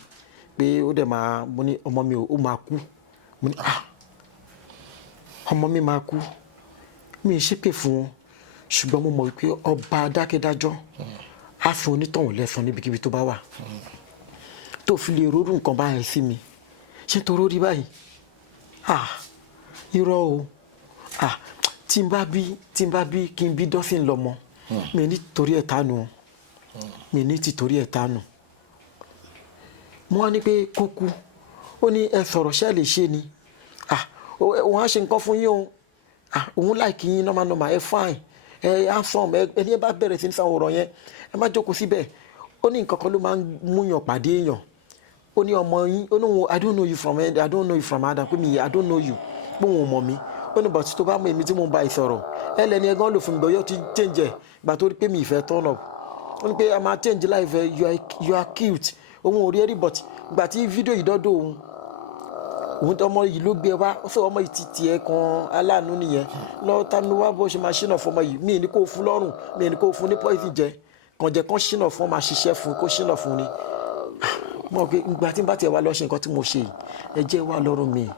pé ó dẹ̀ máa mo ní ọmọ mi ó máa kú mo ní ọmọ mi máa kú mi ì ṣépè fún wọn ṣùgbọ́n mo mọ̀ wípé ọba adákẹ́dájọ́ á fún onítọ̀hún lẹ́san níbikíbi tó bá wà tó fi lè rórú nǹkan báyẹn sí mi ṣé tó rórí báyìí irọ́ o tí n bá bí kí n bí dọ́sìn lọ́mọ mi ní torí ẹ̀ tánu mi ní ti torí ẹ̀ tánu mo wá ní pé kó kú ó ní ẹ sọ̀rọ̀ ṣẹ́ lè ṣe ni òun á ṣe nǹkan fún yín o òun láìkí yín nọ́mà ẹ fine ẹ handsome ẹni ẹ bá bẹ̀rẹ̀ sí ní sáwọn ọ̀rọ̀ yẹn ẹ má jókòó síbẹ̀ ó ní nǹkan kan ló máa ń múyàn pàdé èèyàn ó ní ọmọ yín ó ní wọn I don't know you from Adam pé mi I don't know you pé òun ò mọ̀ mi ó ní bọ̀tí tó bá mọ èmi tí mo ń bá ẹ sọ̀rọ̀ ẹ lẹ́ni ẹ̀gán lò fún mi bọ́ yóò ti change ẹ̀ gbà tó rí pé mi ìfẹ́ turn up ó ní pé a máa change life you are cute òun ò rí ẹ̀rí but gbà tí fídíò yìí dọ́dọ̀ òun ọmọ yìí ló gbé wá ó sọ ọmọ yìí ti tiẹ̀ kan aláàánú nìyẹn lọ́ọ́ tá mi wá bó ṣe máa ṣínà fún ọmọ yìí mi ní kó fún lọ́rùn mi ní kó fún ní poison jẹ kàn jẹ́ kán ṣínà fún ọmọ àṣìṣe fún kó ṣínà fún ni mo pé ìgbà tí n bá tiẹ̀ wá lọ ṣe nǹkan tí mo ṣe yìí ẹ jẹ́ wá lọ́rùn mi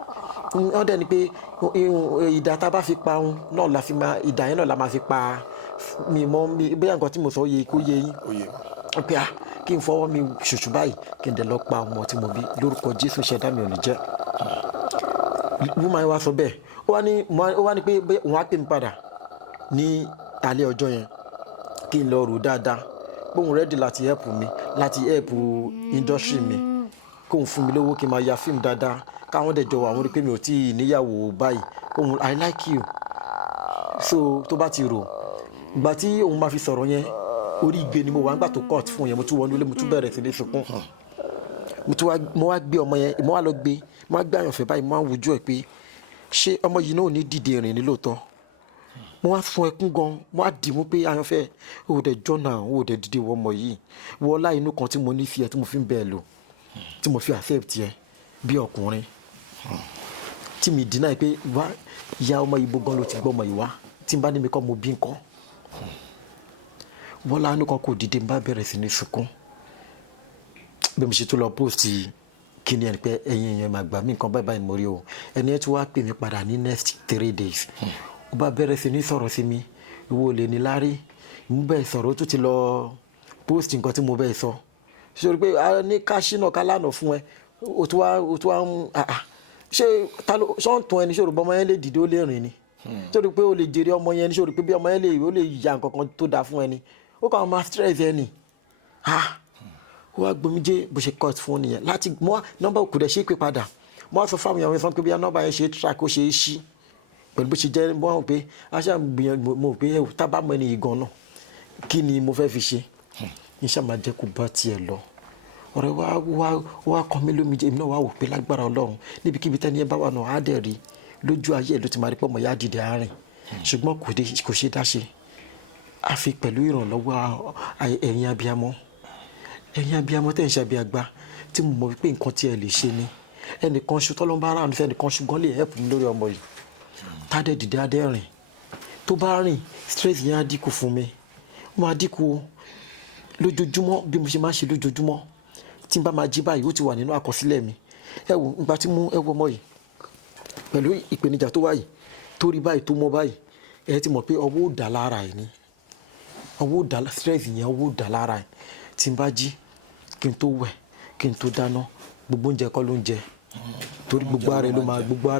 wọ́n dẹ̀ ni pé ìdá tá a bá fi pa òun náà la fi máa ìdá yẹn náà la máa fi pa mi mọ́ mi bóyá nǹkan tí mo sọ yẹ kó yé yín pé kí n fọwọ́ mi ṣùṣù báyìí kí n dẹ̀ lọ pa ọmọ tí mo bí lórúkọ Jésù ṣẹ̀dá mi ò ní jẹ́ wọ́n máa wá sọ bẹ́ẹ̀ ó wá ní pé òun á pè mí padà ní alẹ́ ọjọ́ yẹn kí n lọ rò dáadáa bóun rẹ́dì láti help mi láti help industry mi kóun fún mi lówó kí n máa ya fíìmù dáadáa káwọn dẹ̀ jọ wà wọ́n rí pé mi ò tí ì níyàwó báyìí òun I like you so tó bá ti rò ìgbà tí òun máa fi sọ̀rọ̀ yẹn orí igbe ni mo wà nígbà tó court fún yẹn mo tún wọnú ilé mo tún bẹ̀rẹ̀ sí ní sunkún mo wá gbé ọmọ yẹn mo wá lọ gbé mo wá gbé àyànfẹ́ báyìí mo wá wojú ẹ̀ pé ṣé ọmọ yìí náà ò ní dìde rìn ní lóòótọ́ mo wá sun ẹkún gan mo wá dì mú pé àyànfẹ́ ò dẹ̀ jọ́nà ò dẹ̀ dìde wọ ọmọ yìí wọlá inú kan tí mo ní fi ẹ tí mo fi ń bẹ́ẹ̀ lò tí mo fi accept yẹ bí ọkùnrin tí mi dínà pé wá ìyá ọmọ yìí gbọ́ngàn ló ti gbọ́ ọmọ yìí wá tí n bá ní mi kọ́ mo bí nǹkan wọlá inú kan kò dìde n bá bẹ̀rẹ̀ sí ní sunkún bí mo ṣe tó lọ post kíni ẹni pé ẹ̀yin èèyàn máa gbà mí nǹkan báyìí báyìí mo rí o ẹni ẹ tí wàá pè mí padà ní next 3 days ó bá bẹ̀rẹ̀ sí ní sọ̀rọ̀ sí mi ìwọ lè ní lárí mo bẹ́ẹ̀ sọ̀rọ̀ ó tún ti lọ post nǹkan tí mo bẹ́ẹ̀ sọ ṣé pé a ní ká ṣínà ká lánà fún ẹ o tún wá ń ṣé ṣọ́ǹtún ẹni ṣòro bọ́mọ yẹn lè dìde ó lè rìn ni ṣòro pé o lè jèrè ọmọ yẹn ni ṣòro pé bí ọmọ yẹn ó lè ya nǹkan kan tó dáa fún ẹni ó kàn máa stress ẹni ó wá gbomijé bó ṣe cut fún nìyẹn láti mọ nọ́mbà òkú dẹ̀ ṣe é pé padà mo wá sọ fáwọn èèyàn sọ pé bí nọ́mbà yẹn ṣe track ó ṣe é ṣí pẹ̀lú bó ṣe jẹ́ mo hàn pé aṣáà gbìyànjú mo pé tábà mọ ẹni yìí gan náà kí ni mo fẹ́ fi ṣe iṣẹ́ máa jẹ́ kó bá tiẹ̀ lọ ọ̀rẹ́ wá kọ́ mi lómijé èmi náà wá wò pé lágbára Ọlọ́run níbikíbi tẹ́ni ẹ bá wà náà á dẹ̀ rí lójú ayé ẹ̀ ló ti máa rí pọ̀ mọ́ yá dìde àárín ṣùgbọ́n kò ṣe dáṣe àfi pẹ̀lú ìrànlọ́wọ́ ẹ̀yin abiyamọ tẹ̀ ń ṣe abiyagbá tí mo mọ̀ wípé nǹkan tí ẹ lè ṣe ni ẹnìkan ṣu tọ́lọ́mbà ara àánú ẹnìkan ṣùgbọ́n lè help mi lórí ọmọ yìí tádẹ̀ dìde adé rìn tó bá rìn stress yẹn á dínkù fún mi ó máa dínkù lójoojúmọ́ bí mo ṣe máa ń ṣe lójoojúmọ́ tí n bá máa jí báyìí ó ti wà nínú àkọsílẹ̀ mi ẹ wò nígbà tí mo ẹ wọ ọmọ yìí pẹ̀lú ìpèníjà tó wáyìí tó rí báyìí tó mọ báyìí ẹ ti mọ̀ pé ọwọ́ ò dá lára ẹ̀ ni ọwọ́ ò dá stress yẹn ọwọ́ ò dá lára ẹ̀ tí n bá jí kí n tó wẹ̀ kí n tó dáná gbogbo oúnjẹ kọ́ ló ń jẹ torí gbogbo ara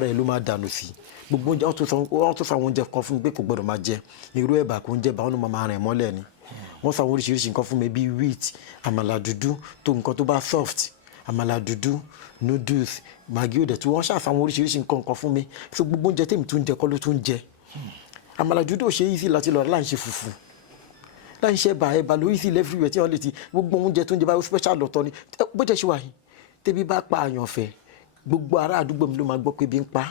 ẹ̀ ló máa dànù sí gbogbo oúnjẹ wọ́n tún sọ àwọn oúnjẹ kan fún mi pé kò gbọdọ̀ máa jẹ irú ẹ̀bà kò ń jẹ báwọn náà máa rìn mọ́lẹ̀ ni wọ́n sọ àwọn oríṣiríṣi nǹkan fún mi bíi wheat àmàlà dúdú tó nǹkan tó bá soft àmàlà dúdú noodles magi òdẹ̀ tí wọ́n ṣàṣà àwọn oríṣiríṣi nǹkan fún mi so gbogbo oúnjẹ tèmi tún jẹ kọ́ ló tún jẹ àmàlà dúdú ò ṣe easy láti lọ láì ṣe fùfú láì ṣe ẹ̀bà ló easy everywhere tí wọ́n lè ti gbogbo oúnjẹ tó ń jẹ báyìí special lọ́tọ̀ ni bó jẹ́ ṣe wà yìí tẹ́bí bá pa àyànfẹ́ gbogbo ará àdúgbò mi ló máa gbọ́ pé bí ń pa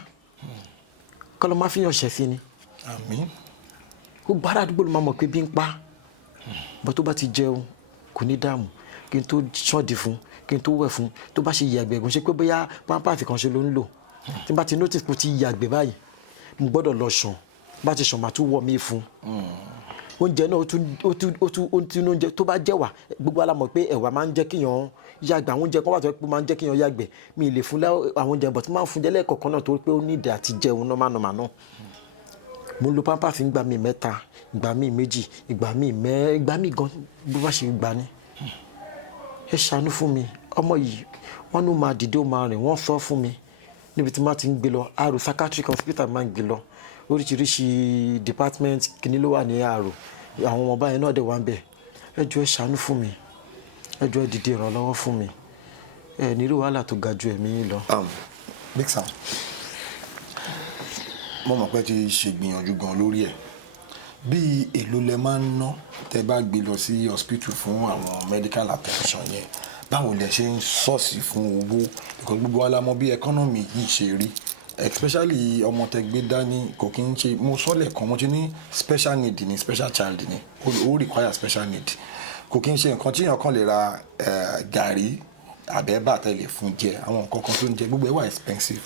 kọ́lọ́ máa fi hàn ṣẹ̀ sí ni àmín gbogbo ará àdúgbò ló máa mọ̀ pé bí ń pa bọ́ tó bá ti jẹun kò ní dààmú kí n tó ṣọ́ọ̀dì fún kí n tó wẹ̀ fún tó bá ṣe yàgbẹ́ ẹ̀gùn ṣe pé bóyá pampers kan ṣe ló ń lò tí n bá ti notice kó ti yàgbẹ́ báyìí mo gbọ́dọ̀ lọ ṣàn bá ti ṣàn máa tún wọ̀ mí fún oúnjẹ náà ó tún oúnjẹ tó bá jẹ́wà gbogbo alámọ̀ pé ẹ̀wà máa ń jẹ́ kíyàn yàgbẹ́ àwọn oúnjẹ kan wà tó pé máa ń jẹ́ kíyàn yàgbẹ́ mi ì lè fún àwọn oúnjẹ bọ̀ tí máa ń fún jẹ́ lẹ́ẹ̀kọ̀ọ̀kan náà torí pé ó ní ìdè àti jẹun nọ́mà náà mo lo pampers ìgbà mi 3 ìgbà mi 2 ìgbà mi gan bó bá ṣe gbà ní ẹ ṣàánú fún mi ọmọ yìí wọ́n ló máa dìde ó máa rìn wọ́n sọ fún mi níbi tí máa ti ń gbé lọ Aro psychiatric hospital máa ń gbé lọ oríṣiríṣi department kìíní ló wà ní Aro àwọn ọmọ báyìí náà dẹ̀ wá ń bẹ̀ ẹ jọ̀ọ́ ẹ ṣàánú fún mi ẹ jọ̀ọ́ ẹ dìde ìrànlọ́wọ́ fún mi ẹ nílò wàhálà tó ga ju ẹ̀mí yín lọ. Big Sam mo mọ̀ pé ti ṣègbìyànjú gan lórí ẹ̀ bí èlò lẹ máa ń ná tẹ́ bá gbé lọ sí hospital fún àwọn medical attention yẹn báwo lẹ ṣe ń sọ́ọ̀sì fún owó because gbogbo wa la mọ̀ bí economy yìí ṣe rí especially ọmọ tẹ́ gbé dání kò kí ń ṣe mo sọ́lẹ̀ kan mo ti ní special need ni special child ni ó require special need kò kí ń ṣe nǹkan tí èèyàn kan lè ra gàrí àbẹ́bà tẹ́lẹ̀ fún jẹ àwọn nǹkan kan tó ń jẹ gbogbo ẹ̀ wà expensive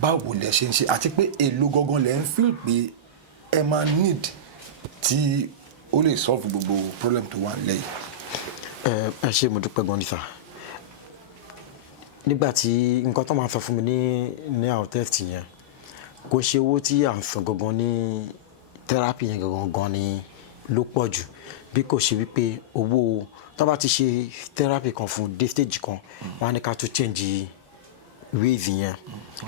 báwo lẹ ṣe ń ṣe àti pé èlò gangan lẹ ń feel pé ẹ máa need tí ó lè solve gbogbo problem tó wà nílẹ̀ yìí. ẹ ṣé mo dúpẹ́ gan níta nígbà tí nǹkan tó máa sọ fún mi ní àwọn test yẹn kò ṣe owó tí à ń san gangan ní therapy yẹn gangan ni ló pọ̀ jù bí kò ṣe wípé owó tó bá ti ṣe therapy kan fún dé stage kan wọn á ní ká tún change ways yẹn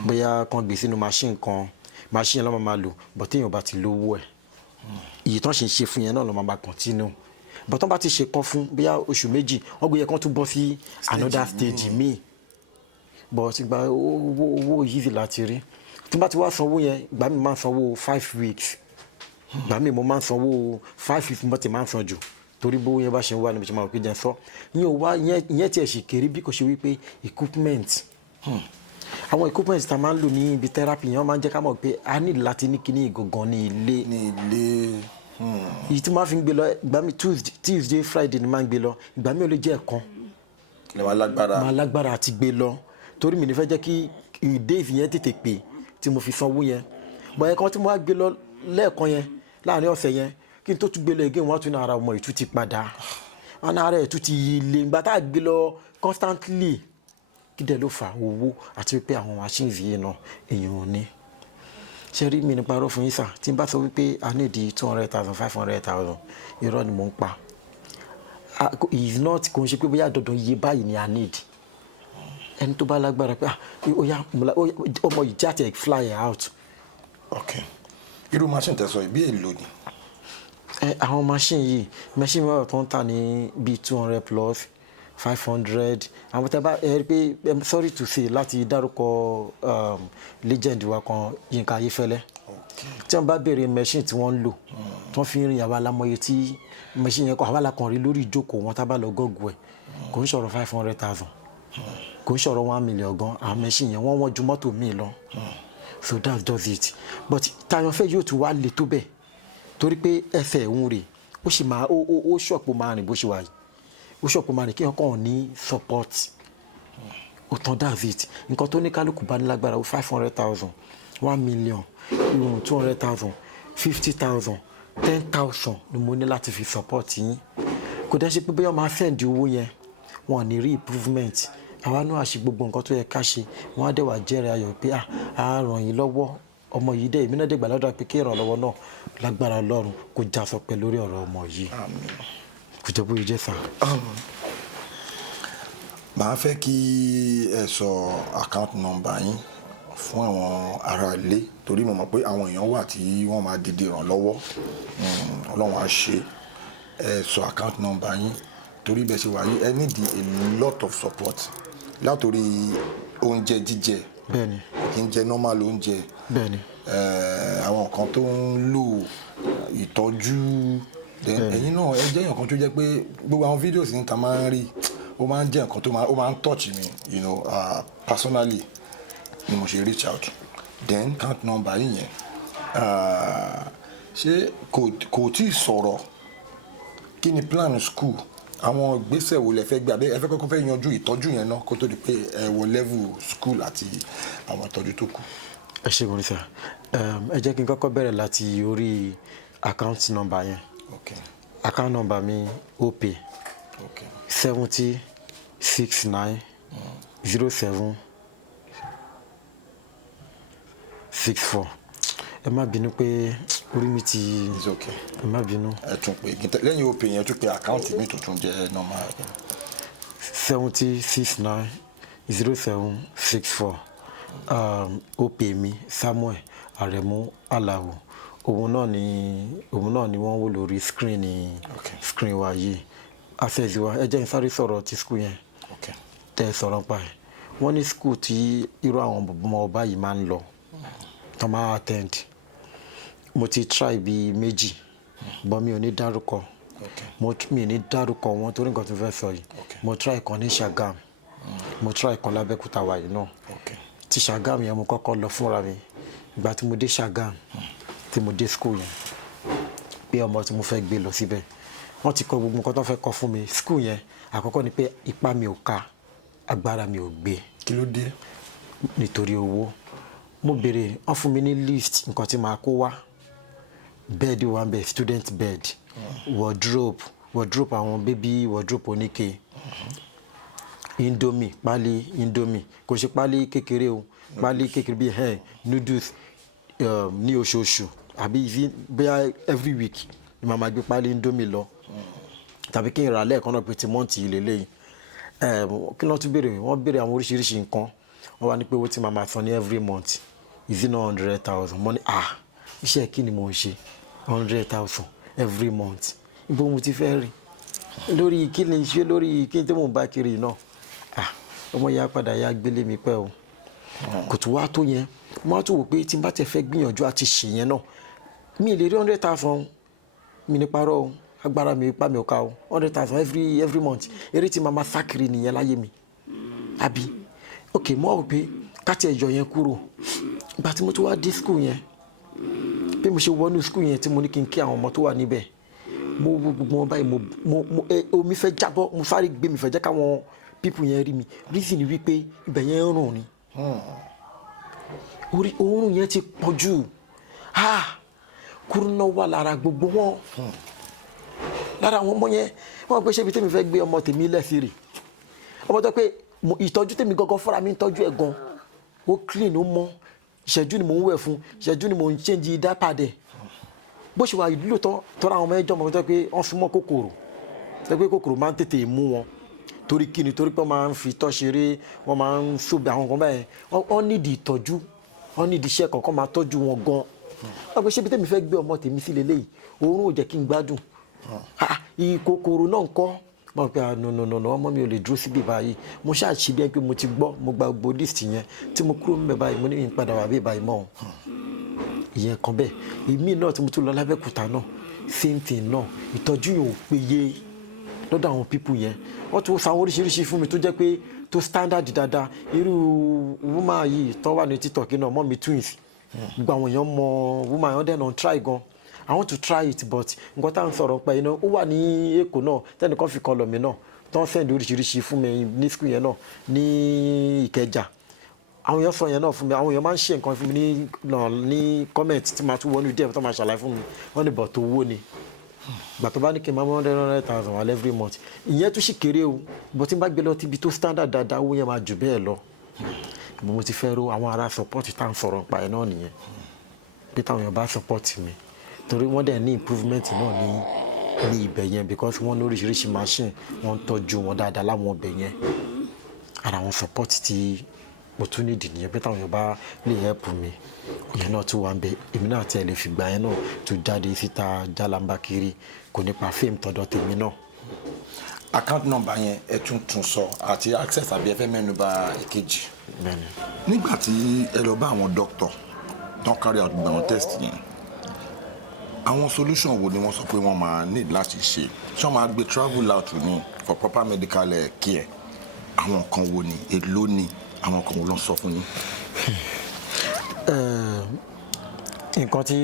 bóyá kan gbé sínú machine kan machine lọ́mọ máa lò but téèyàn bá ti lówó ẹ̀ èyí tán ṣe ń ṣe fún yẹn náà ló máa continue but tán bá ti ṣe kan fún bóyá oṣù méjì wọ́n gbé yẹ kán tún bọ́ sí another stage míì but ìgbà owó easy láti rí tí bá ti wá sanwó yẹn ìgbà mi máa ń sanwó 5 weeks ìgbà mi mo máa ń sanwó 5 weeks mo ti máa ń san jù torí bó yẹn bá ṣe ń wá níbi tí máa pè jẹ́ sọ ìyẹn tiẹ̀ ṣì kéré bí kò ṣe wípé equipment àwọn equipment tá a máa ń lò ní ibi therapy yẹn wọ́n máa ń jẹ́ ká mọ̀ pé a ní láti ní kíní ìgangan ní ilé èyí tí máa fi ń gbé lọ ìgbà mi Tuesday Friday ni máa ń gbé lọ ìgbà mi ò lè jẹ́ ẹ̀kan máa lágbára àti gbé lọ torí mi ní fẹ́ jẹ́ kí days yẹn tètè pé tí mo fi sanwó yẹn bọ̀ ẹ̀kan tí mo wá gbé lọ lẹ́ẹ̀kan yẹn láàrin ọ̀sẹ̀ yẹn kí n tó tún gbé lọ again wọ́n á tún ní ara ọmọ ìtú ti padà wọn ara ẹ̀ tún ti yí ilé ìgbà tá a gbé lọ constantly kí dẹ̀ ló fa owó àti wípé àwọn machines yìí náà èèyàn ò ní ṣe rí mi ní parọ́ fún yín sà tí n bá sọ wípé a ní di 200,000 500,000 irọ́ ni mò ń pa is not kò ń ṣe pé bóyá dandan iye báyìí ni a need ẹni tó bá lágbára pé ọmọ yìí jáde fly out. ok irú machine tẹ́ sọ ìbí èlò ni. àwọn machine mẹ́wàá tó ń tà ní bíi 200 plus 500 àwọn tẹ́ bá ẹ rí pé sorry to say láti dárúkọ legend wa kan Yínká Ayéfẹ́lẹ́ tí wọ́n bá béèrè machine tí wọ́n ń lò tí wọ́n fi ń rìn àwa lámọye tí machine yẹn kọ́ àwa la kàn rí lórí ìjókòó wọn tá bá lọ gọ́ọ̀gù ẹ̀ kò ń sọ̀rọ̀ 500,000 kò ń sọ̀rọ̀ 1 million gan àwọn machine yẹn wọ́n ju mọ́tò míì lọ so that's just it but Tayanfẹ́ yóò tún wá le tó bẹ́ẹ̀ torí pé ẹsẹ̀ òun rè ó sì máa ó ṣọ̀pọ̀ máa rìn bó ṣe wà yìí ó ṣọ̀pọ̀ máa rìn kí wọ́n kàn ní support ó tán that's it nǹkan tó ní kálukú bá ní lágbára ó 500,000 1 million 200,000 50,000 10,000 ni mo ní láti fi support yín kò dẹ́ ṣe pé bóyá máa send owó yẹn wọn ò ní rí improvement àwa náà àṣì gbogbo nǹkan tó yẹ ká ṣe wọn á dẹ̀ wá jẹ́rìí ayọ̀ pé a ràn yín lọ́wọ́ ọmọ yìí dẹ̀ èmi náà dẹ̀ gbà lọ́dọ̀ pé kí ìrànlọ́wọ́ náà lágbára Ọlọ́run kó já sọ pé lórí ọ̀rọ̀ ọmọ yìí kò jẹ́ bóyá jẹ́ sàn. màá fẹ́ kí ẹ sọ account number yín fún àwọn ará ilé torí mo mọ̀ pé àwọn èèyàn wà tí wọ́n máa dìde ìrànlọ́wọ́ Ọlọ́run á ṣe ẹ sọ account number yín torí bẹ́ẹ̀ ṣe wà yìí ẹ need a lot of support látòrí oúnjẹ jíjẹ bẹ́ẹ̀ni kì í jẹ normal oúnjẹ bẹ́ẹ̀ni àwọn kan tó ń lò ìtọ́jú ẹ̀yin náà ẹ jẹ́ nǹkan tó jẹ́ pé gbogbo àwọn fídíò sí ní ta máa ń rí ó máa ń jẹ́ nǹkan tó máa ń touch mi personally ni mo ṣe reach out then count number yìí yẹn ṣé kò tí ì sọ̀rọ̀ kí ni plan school àwọn ìgbésẹ̀ wo lẹ fẹ́ gbé abẹ́ ẹ fẹ́ kọ́kọ́ fẹ́ yanjú ìtọ́jú yẹn náà kó tó di pé ẹ wọ level school àti àwọn ìtọ́jú tó kù. ẹ ṣe gbọ́n sá ẹ jẹ́ kí n kọ́kọ́ bẹ̀rẹ̀ láti orí account number yẹn account number mi opay 70 69 07 64 ẹ má bínú pé orí mi ti ẹ má bínú. ẹ tún pé lẹ́yìn opay yẹn tún pé àkáǹtì mi tuntun jẹ́ nọ́mbà 70 69 07 64 opay mi Samuel Aremu Alao òun náà ni wọ́n wò lórí screen wa yìí access wa ẹ jẹ́ n sáré sọ̀rọ̀ ti school yẹn tẹ́ ẹ sọ̀rọ̀ pa ẹ̀ wọ́n ní school tí irú àwọn ọmọ ọba yìí máa ń lọ tó máa attend mo ti try bíi méjì but mi ò ní dárúkọ mi ò ní dárúkọ wọn torí nǹkan tó fẹ́ sọ yìí mo try kan ní Ṣàgámù mo try kan l'Abẹ́òkúta wa yìí náà ti Ṣàgámù yẹn mo kọ́kọ́ lọ fúnra mi ìgbà tí mo dé Ṣàgámù tí mo dé school yẹn pé ọmọ tí mo fẹ́ gbé lọ síbẹ̀ wọ́n ti kọ gbogbo nǹkan tó fẹ́ kọ fún mi school yẹn àkọ́kọ́ ni pé ipá mi ò ká agbára mi ò gbé. kí ló dé. nítorí owó mo béèrè wọ́n fún mi ní list nǹkan tí màá kó wá bed wà ń bẹ student bed wardrobe àwọn baby wardrobe oníke indomie pálí indomie kò ṣe pálí kékeré o pálí kékeré bíi noodles ní oṣooṣù àbí bóyá every week ni màá máa gbé pálí indomie lọ tàbí kí n ra lẹ́ẹ̀kan náà pé ti mọ́ǹtì yìí lélẹ́yìn kí ló tún béèrè wọ́n béèrè àwọn oríṣiríṣi nǹkan wọ́n wá ní pé owó tí màá máa san ní every month is it not 100,000 money iṣẹ́ kí ni mò ń ṣe 100,000 every month ibo mo ti fẹ́ rí lórí kí ni iṣẹ́ lórí kí n tí mò ń bá kiri náà ọmọ ya padà ya gbélé mi pẹ́ o kò tún wá tó yẹn mo á tún wò pé tí n bá tẹ̀ fẹ́ gbìyànjú àti ṣe yẹn náà mi lè rí 100,000 mi ní parọ́ o agbára mi pa mi ò ká o 100,000 every month eré tí màmá sákiri nìyẹn láyé mi àbí ok mo wá wò pé káti ẹ̀yọ yẹn kúrò ìgbà tí mo tún wá dé school yẹn bí mo ṣe wọnú school yẹn tí mo ní kí n kí àwọn ọmọ tó wà níbẹ̀ mo wo gbogbo wọn báyìí omi fẹ́ jábọ́ mo sáré gbé mi fẹ́ jẹ́ káwọn people yẹn rí mi reason ni wípé ibẹ̀ yẹn ń rùn ni òórùn yẹn ti pọ̀ jù kúrúnà wà lára gbogbo wọn lára àwọn ọmọ yẹn wọn gbé ṣébi tèmi fẹ́ gbé ọmọ tèmi lẹ́sìn rè ọmọ tó pé ìtọ́jú tèmi gangan fúnra mi ń tọ́jú ẹ̀ gan ó clean ó mọ́ ìṣẹ́jú ni mò ń wẹ̀ fún ìṣẹ́jú ni mò ń change diaper dẹ̀ bó ṣe wà ìdílò tọ́ra àwọn ọmọ ẹjọ́ ọmọ tó pé wọ́n súnmọ́ kòkòrò tó pé kòkòrò máa ń tètè mú wọn torí kíni torí pé wọ́n máa ń fi tọ́ ṣeré wọ́n máa ń ṣòbí àwọn kan báyẹn wọ́n nídìí ìtọ́jú wọ́n nídìí iṣẹ́ kankan máa tọ́jú wọn gan wọ́n gbé ṣébi tèmi fẹ́ gbé ọmọ tèmi sí lélẹ́yìí òórùn ò jẹ́ kí n gbádùn ìkòkòrò náà ń kọ́ mo pe no ọmọ mi ò lè dúró síbí báyìí mo ṣáàṣì bí ẹ pé mo ti gbọ́ mo gba gbogbo list yẹn tí mo kúrò níbẹ̀ báyìí mo ní ìpadà wà bí báyìí mọ́ ìyẹn kan bẹ́ẹ̀ èmi náà tí mo tún lọ lábẹ́kúta náà same thing náà ìtọ́jú yẹn ò péye lọ́dọ̀ àwọn people yẹn wọ́n tún sanwó oríṣiríṣi fún mi tó jẹ́ pé tó standard dáadáa irú woman yìí tó wà ní TikTok náà mọ́ mi twins gbogbo àwọn èèyàn mọ woman yẹn dẹ́nà try gan I want to try it but nǹkan tá à ń sọ̀rọ̀ pé iná ó wà ní Èkó náà tẹ́nìkan fi kan lọ mí náà tó ń send oríṣiríṣi fún mi ní school yẹn náà ní Ìkẹjà àwọn èèyàn sọ yẹn náà fún mi àwọn èèyàn máa ń ṣe nǹkan fún mi ní comment tí màá tún wọnú díẹ̀ tó máa ṣàlàyé fún mi wọ́n ní bọ̀ tó wó ni gbà tó bá ní kí n máa mọ́ 100,000 wà every month ìyẹn tún sì kéré o bó tí n bá gbé lọ tíbi tó standard dáadáa owó yẹn máa jù bẹ́ẹ̀ lọ mo ti fẹ́ ro àwọn ará support tá à ń sọ̀rọ̀ pa ẹ̀ náà nìyẹn bí táwọn èèyàn bá support mi torí wọ́n dẹ̀ ní improvement náà ní ibẹ̀ yẹn because wọ́n ní oríṣiríṣi machine wọ́n ń tọ́jú wọn dáadáa láwọn ibẹ̀ yẹn ara àwọn support tí mo tún nídìí nìyẹn pé táwọn èèyàn bá lè help mi ìyẹn náà tún wà ń bẹ èmi náà tiẹ̀ lè fìgbà yẹn náà tún jáde síta jálàmbá kiri kò nípa fíìmù tọ́dọ̀ tèmi náà. account number yẹn ẹ tún sọ àti access àbí ẹ fẹ́ mẹ́nuba ìkejì. nígbà tí ẹ lọ bá àwọn doctor don carry out gbogbo àwọn test yẹn àwọn solution wo ni wọ́n sọ pé wọ́n máa need láti ṣe ṣé wọ́n máa gbé travel out ní for proper medical care àwọn kan wo ni èló ni àwọn kan wo ló ń sọ fún yín. nǹkan tí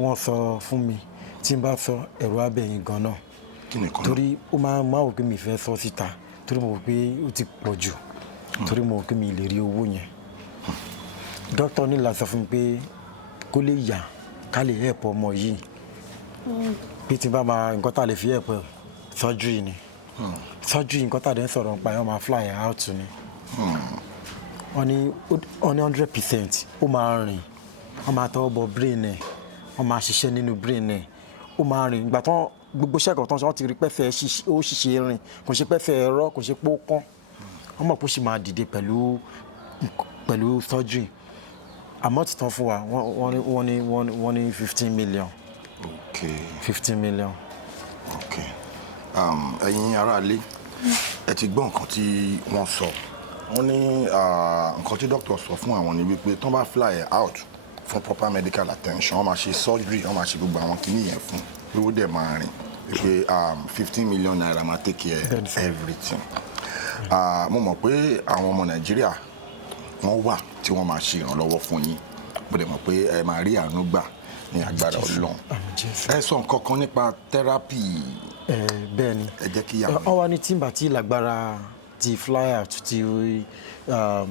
wọ́n sọ fún mi tí n bá sọ ẹ̀rọ abẹ́yìn gan náà torí ó máa wò pé mi fẹ́ sọ síta torí mo wò pé ó ti pọ̀ jù torí mo wò pé mi lè rí owó yẹn dókítà ní láti sọ fún mi pé kó lè yà ká lè help ọmọ yìí bí tí bá máa nǹkan tá a lè fi help surgery ni surgery nǹkan tá a dẹ̀ ń sọ̀rọ̀ nípa yẹn wọ́n máa fly out ni wọ́n ní 100% ó máa rìn wọ́n máa tọwọ́ bọ brain ẹ̀ wọ́n máa ṣiṣẹ́ nínú brain ẹ̀ ó máa rìn ìgbà tán gbogbo ṣẹ́kọ̀ọ́ tán wọ́n ti rí pẹ́fẹ́ ó ṣiṣẹ́ rìn kò ṣe pẹ́fẹ́ ẹ̀rọ kò ṣe pé ó kán wọ́n mọ̀ pé ó sì máa dìde pẹ̀lú surgery àmọ́ ti tán fún wa wọ́n ní 15 million. Okay. 15 million. Okay. Ẹ̀yin aráalé ẹ ti gbọ́ nǹkan tí wọ́n sọ wọ́n ní nǹkan tí doctor sọ fún àwọn ni wípé tán bá fly out for proper medical attention wọ́n máa ṣe surgery wọ́n máa ṣe gbogbo àwọn kìíní yẹn fún lówó dẹ̀ máa rìn wípé 15 million naira máa take care everything. Mo mọ̀ pé àwọn ọmọ Nàìjíríà wọ́n wà tí wọ́n máa ṣe ìrànlọ́wọ́ fún yín bó dẹ̀ mọ̀ pé ẹ máa rí àánú gbà ní agbára Ọlọ́run. Ẹ sọ nǹkan kan nípa therapy. Bẹ́ẹ̀ ni ẹ jẹ́ kí yà wọ́n. ọ wá ní tìǹbà tí lágbára ti fly out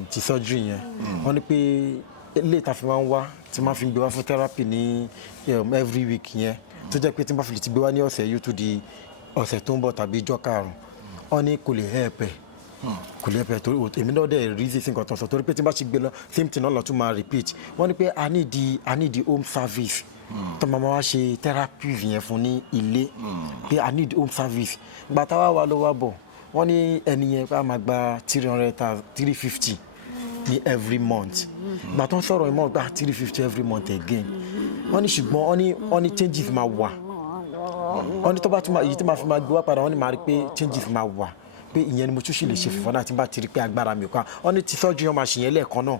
ti surgery yẹn wọ́n ní pé ilé ìta fi máa ń wá tí máa fi gbé wá fún therapy ní every week yẹn tó jẹ́ pé tí máa fi lè ti gbé wá ní ọ̀sẹ̀ yóò tún di ọ̀sẹ̀ tó ń bọ̀ tàbí ijọ́ karùn-ún wọ́n ní kò lè help ẹ̀ kò lè pẹ torí èmi náà dẹ̀ rí sí nǹkan tó ń sọ torí pé tí n bá ti gbé lọ same thing náà lọ tún máa repeat wọ́n ní pé I need the home service tó máa wá ṣe therapy yẹn fún ní ilé pé I need home service gbà táwa wà ló wà bọ̀ wọ́n ní ẹni yẹn pé a máa gba 350 ní every month gbà tó ń sọ̀rọ̀ ìmọ̀ gba 350 every month again wọ́n ní ṣùgbọ́n wọ́n ní changes máa wà wọ́n ní tó bá tún èyí tó máa fi máa gbé wá padà wọ́n ní máa rí pé changes máa wà pé ìyẹn ni mo tún ṣì lè ṣe fífọ́ náà tí n bá ti rí pé agbára mi ò ká wọ́n ní ti surgery wọn máa ṣe yẹn lẹ́ẹ̀kan náà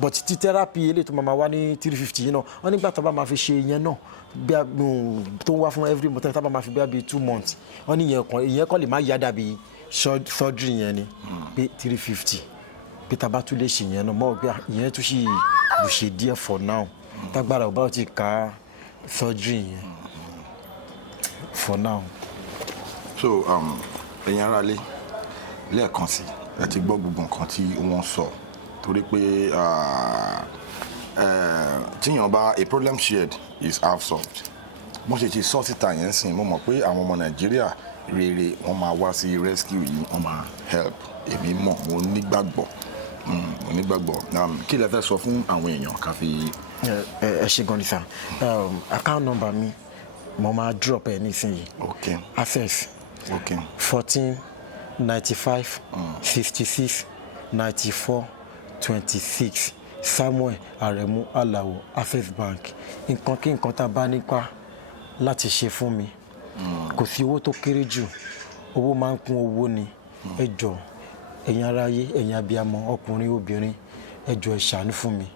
but ti therapy eléyìí tó máa wá ní 350 yìí náà wọ́n nígbà tó bá máa fi ṣe yẹn náà bí tó ń wá fún every month tó bá máa fi bí 2 months wọ́n ní ìyẹn kan lè má yá dàbí surgery yẹn ni pé 350 pé tá a bá tún lè ṣe yẹn náà mọ́ pé ìyẹn tún ṣì lè ṣe díẹ̀ for now tágbára ò bá ti ká surgery yẹn for now. So ẹ̀yin ará lé lẹ́ẹ̀kan sí ẹ ti gbọ́ gbogbo nǹkan tí wọ́n sọ torí pé tíyàn bá a problem shared is half solved mo ṣe ti sọ síta yẹn sìn mo mọ̀ pé àwọn ọmọ Nàìjíríà rere wọ́n máa wá sí rescue yìí wọ́n máa help èmi mọ̀ mo nígbàgbọ́ kí lẹ fẹ́ sọ fún àwọn èèyàn ká fi. ẹ ṣe gan ni sir account number mi mo máa drop ẹ nísìnyí. Okay. Access. Okay. 14 95 56 94 26 Samuel Aremu Alao Access Bank. Nǹkan kí nǹkan tá a bá nípa láti ṣe fún mi kò sí owó tó kéré jù owó máa ń kún owó ni ẹ jọ̀ọ́ ẹ̀yin aráyé ẹ̀yin abiyamọ ọkùnrin obìnrin ẹ jọ̀ọ́ ẹ ṣàánú fún mi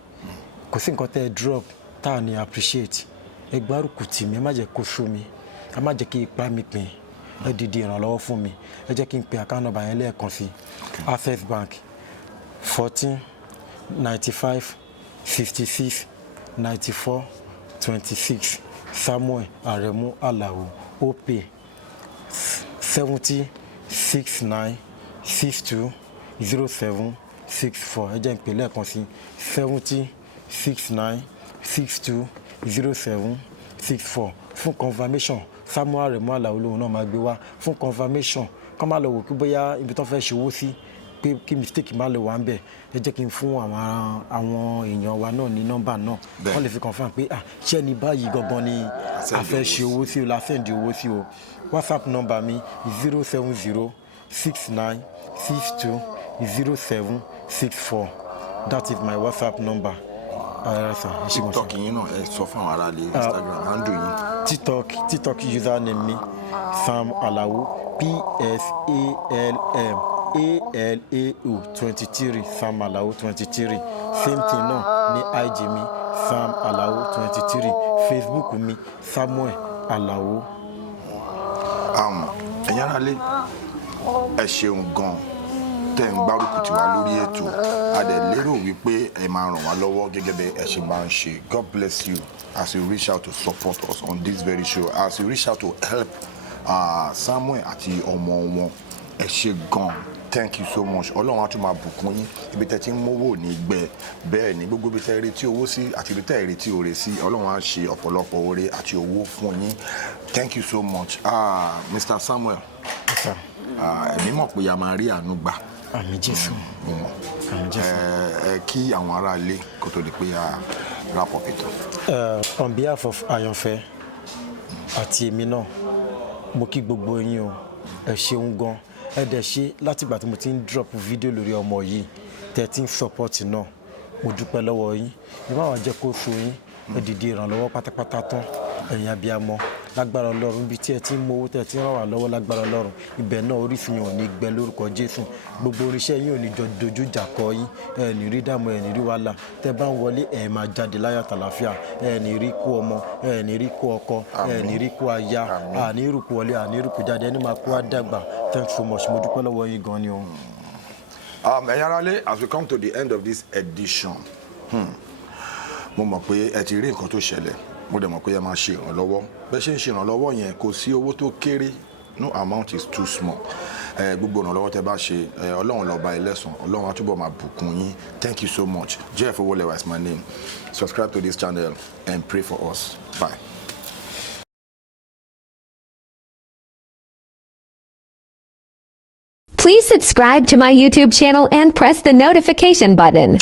kò sí nǹkan tẹ́ ẹ drop tá a ní appreciate ẹ gbárùkù tì mí ẹ má jẹ́ kó sú mi ẹ má jẹ́ kí ipá mi pin ẹ dìde ìrànlọ́wọ́ fún mi ẹ jẹ́ kí n pe account number yẹn lẹ́ẹ̀kan sí Access Bank 14 95 56 94 26 Samuel Aremu Alao Opay 70 69 62 07 64 ẹ jẹ́ n pè lẹ́ẹ̀kan sí 70 69 62 07 64 fún confirmation Samuel Aremu Alao lóhun náà máa gbé wá fún confirmation kọ́ máa lọ wò kí bóyá ibi tó fẹ́ ṣòwò sí pé kí mistake máa lè wà ń bẹ̀ ẹ jẹ́ kí n fún àwọn èèyàn wa náà ní nọ́mbà náà wọ́n lè fi confirm pé ṣé ní báyìí gangan ni a fẹ́ ṣe owó sí o la send owó sí o WhatsApp number mi 070 69 62 07 64 that is my WhatsApp number. TikTok yín náà ẹ sọ fún àwọn ará ilé Instagram handle yín. TikTok username mi Sam Alao PSALM ALAO 23 Sam Alao 23 same thing náà ní IG mi Sam Alao 23 Facebook mi Samuel Alao. ẹ̀yin ará ilé ẹ ṣeun gan tẹ́ ń gbárùkù tì wá lórí ètò a dẹ̀ lérò wípé ẹ máa ràn wá lọ́wọ́ gẹ́gẹ́ bí ẹ ṣe máa ń ṣe. God bless you as you reach out to support us on this very show as you reach out to help Samuel àti ọmọ wọn ẹ ṣe gan thank you so much ọlọ́run á tún máa bùkún yín ibi tẹ́ ti ń mówó ní gbẹ bẹ́ẹ̀ ni gbogbo ibi tẹ́ retí owó sí àti ibi tẹ́ retí oore sí ọlọ́run á ṣe ọ̀pọ̀lọpọ̀ oore àti owó fún yín thank you so much Mr. Samuel ẹ̀mí mọ̀ pé a máa rí àánú gbà. Àmín Jésù. Àmín Jésù. Kí àwọn ará ilé kó tó di pé a wrap up ètò. On behalf of Àyànfẹ́ àti èmi náà mo kí gbogbo yín o ẹ ṣeun gan ẹ dẹ̀ ṣe látìgbà tí mo ti ń drop fídíò lórí ọmọ yìí tẹ́ ti ń support náà mo dúpẹ́ lọ́wọ́ yín ìwọ àwọn jẹ́ kó so yín ẹ dìde ìrànlọ́wọ́ pátápátá tán ẹ̀yin abiyamọ lágbára Ọlọ́run bí tí ẹ ti ń mọ owó tẹ́ ti ń ràn wá lọ́wọ́ lágbára Ọlọ́run ibẹ̀ náà orísun yín ò ní gbẹ lórúkọ Jésù gbogbo oríṣẹ́ yín ò ní dojú ìjà kọ yín ẹ ní rí dààmú ẹ ní rí wàhálà tẹ́ bá ń wọlé ẹ máa jáde láyọ̀ àtàlàfíà ẹ ní rí kó ọmọ ẹ ní rí kó ọkọ ẹ ní rí kó aya àní rúkú wọlé àní rúkú jáde ẹni máa kó àdàgbà thanks so much mo dúpẹ́ lọ́wọ́ yín gan ni o. ẹ̀yin ará ilé as we come to the end of this edition mo mọ̀ pé ẹ ti rí nǹkan tó ṣẹlẹ̀ mo dẹ̀ mọ̀ pé ẹ máa ṣe ìrànlọ́wọ́ bẹ́ẹ̀ ṣe ń ṣe ìrànlọ́wọ́ yẹn kò sí owó tó kéré no amount is too small gbogbo ìrànlọ́wọ́ tẹ́ bá ṣe ọlọ́run lọ́ba ẹlẹ́sàn ọlọ́run á túbọ̀ máa bùkún yín thank you so much Jeff Owolewa is my name subscribe to this channel and pray for us bye. Please subscribe to my YouTube channel and press the notification button.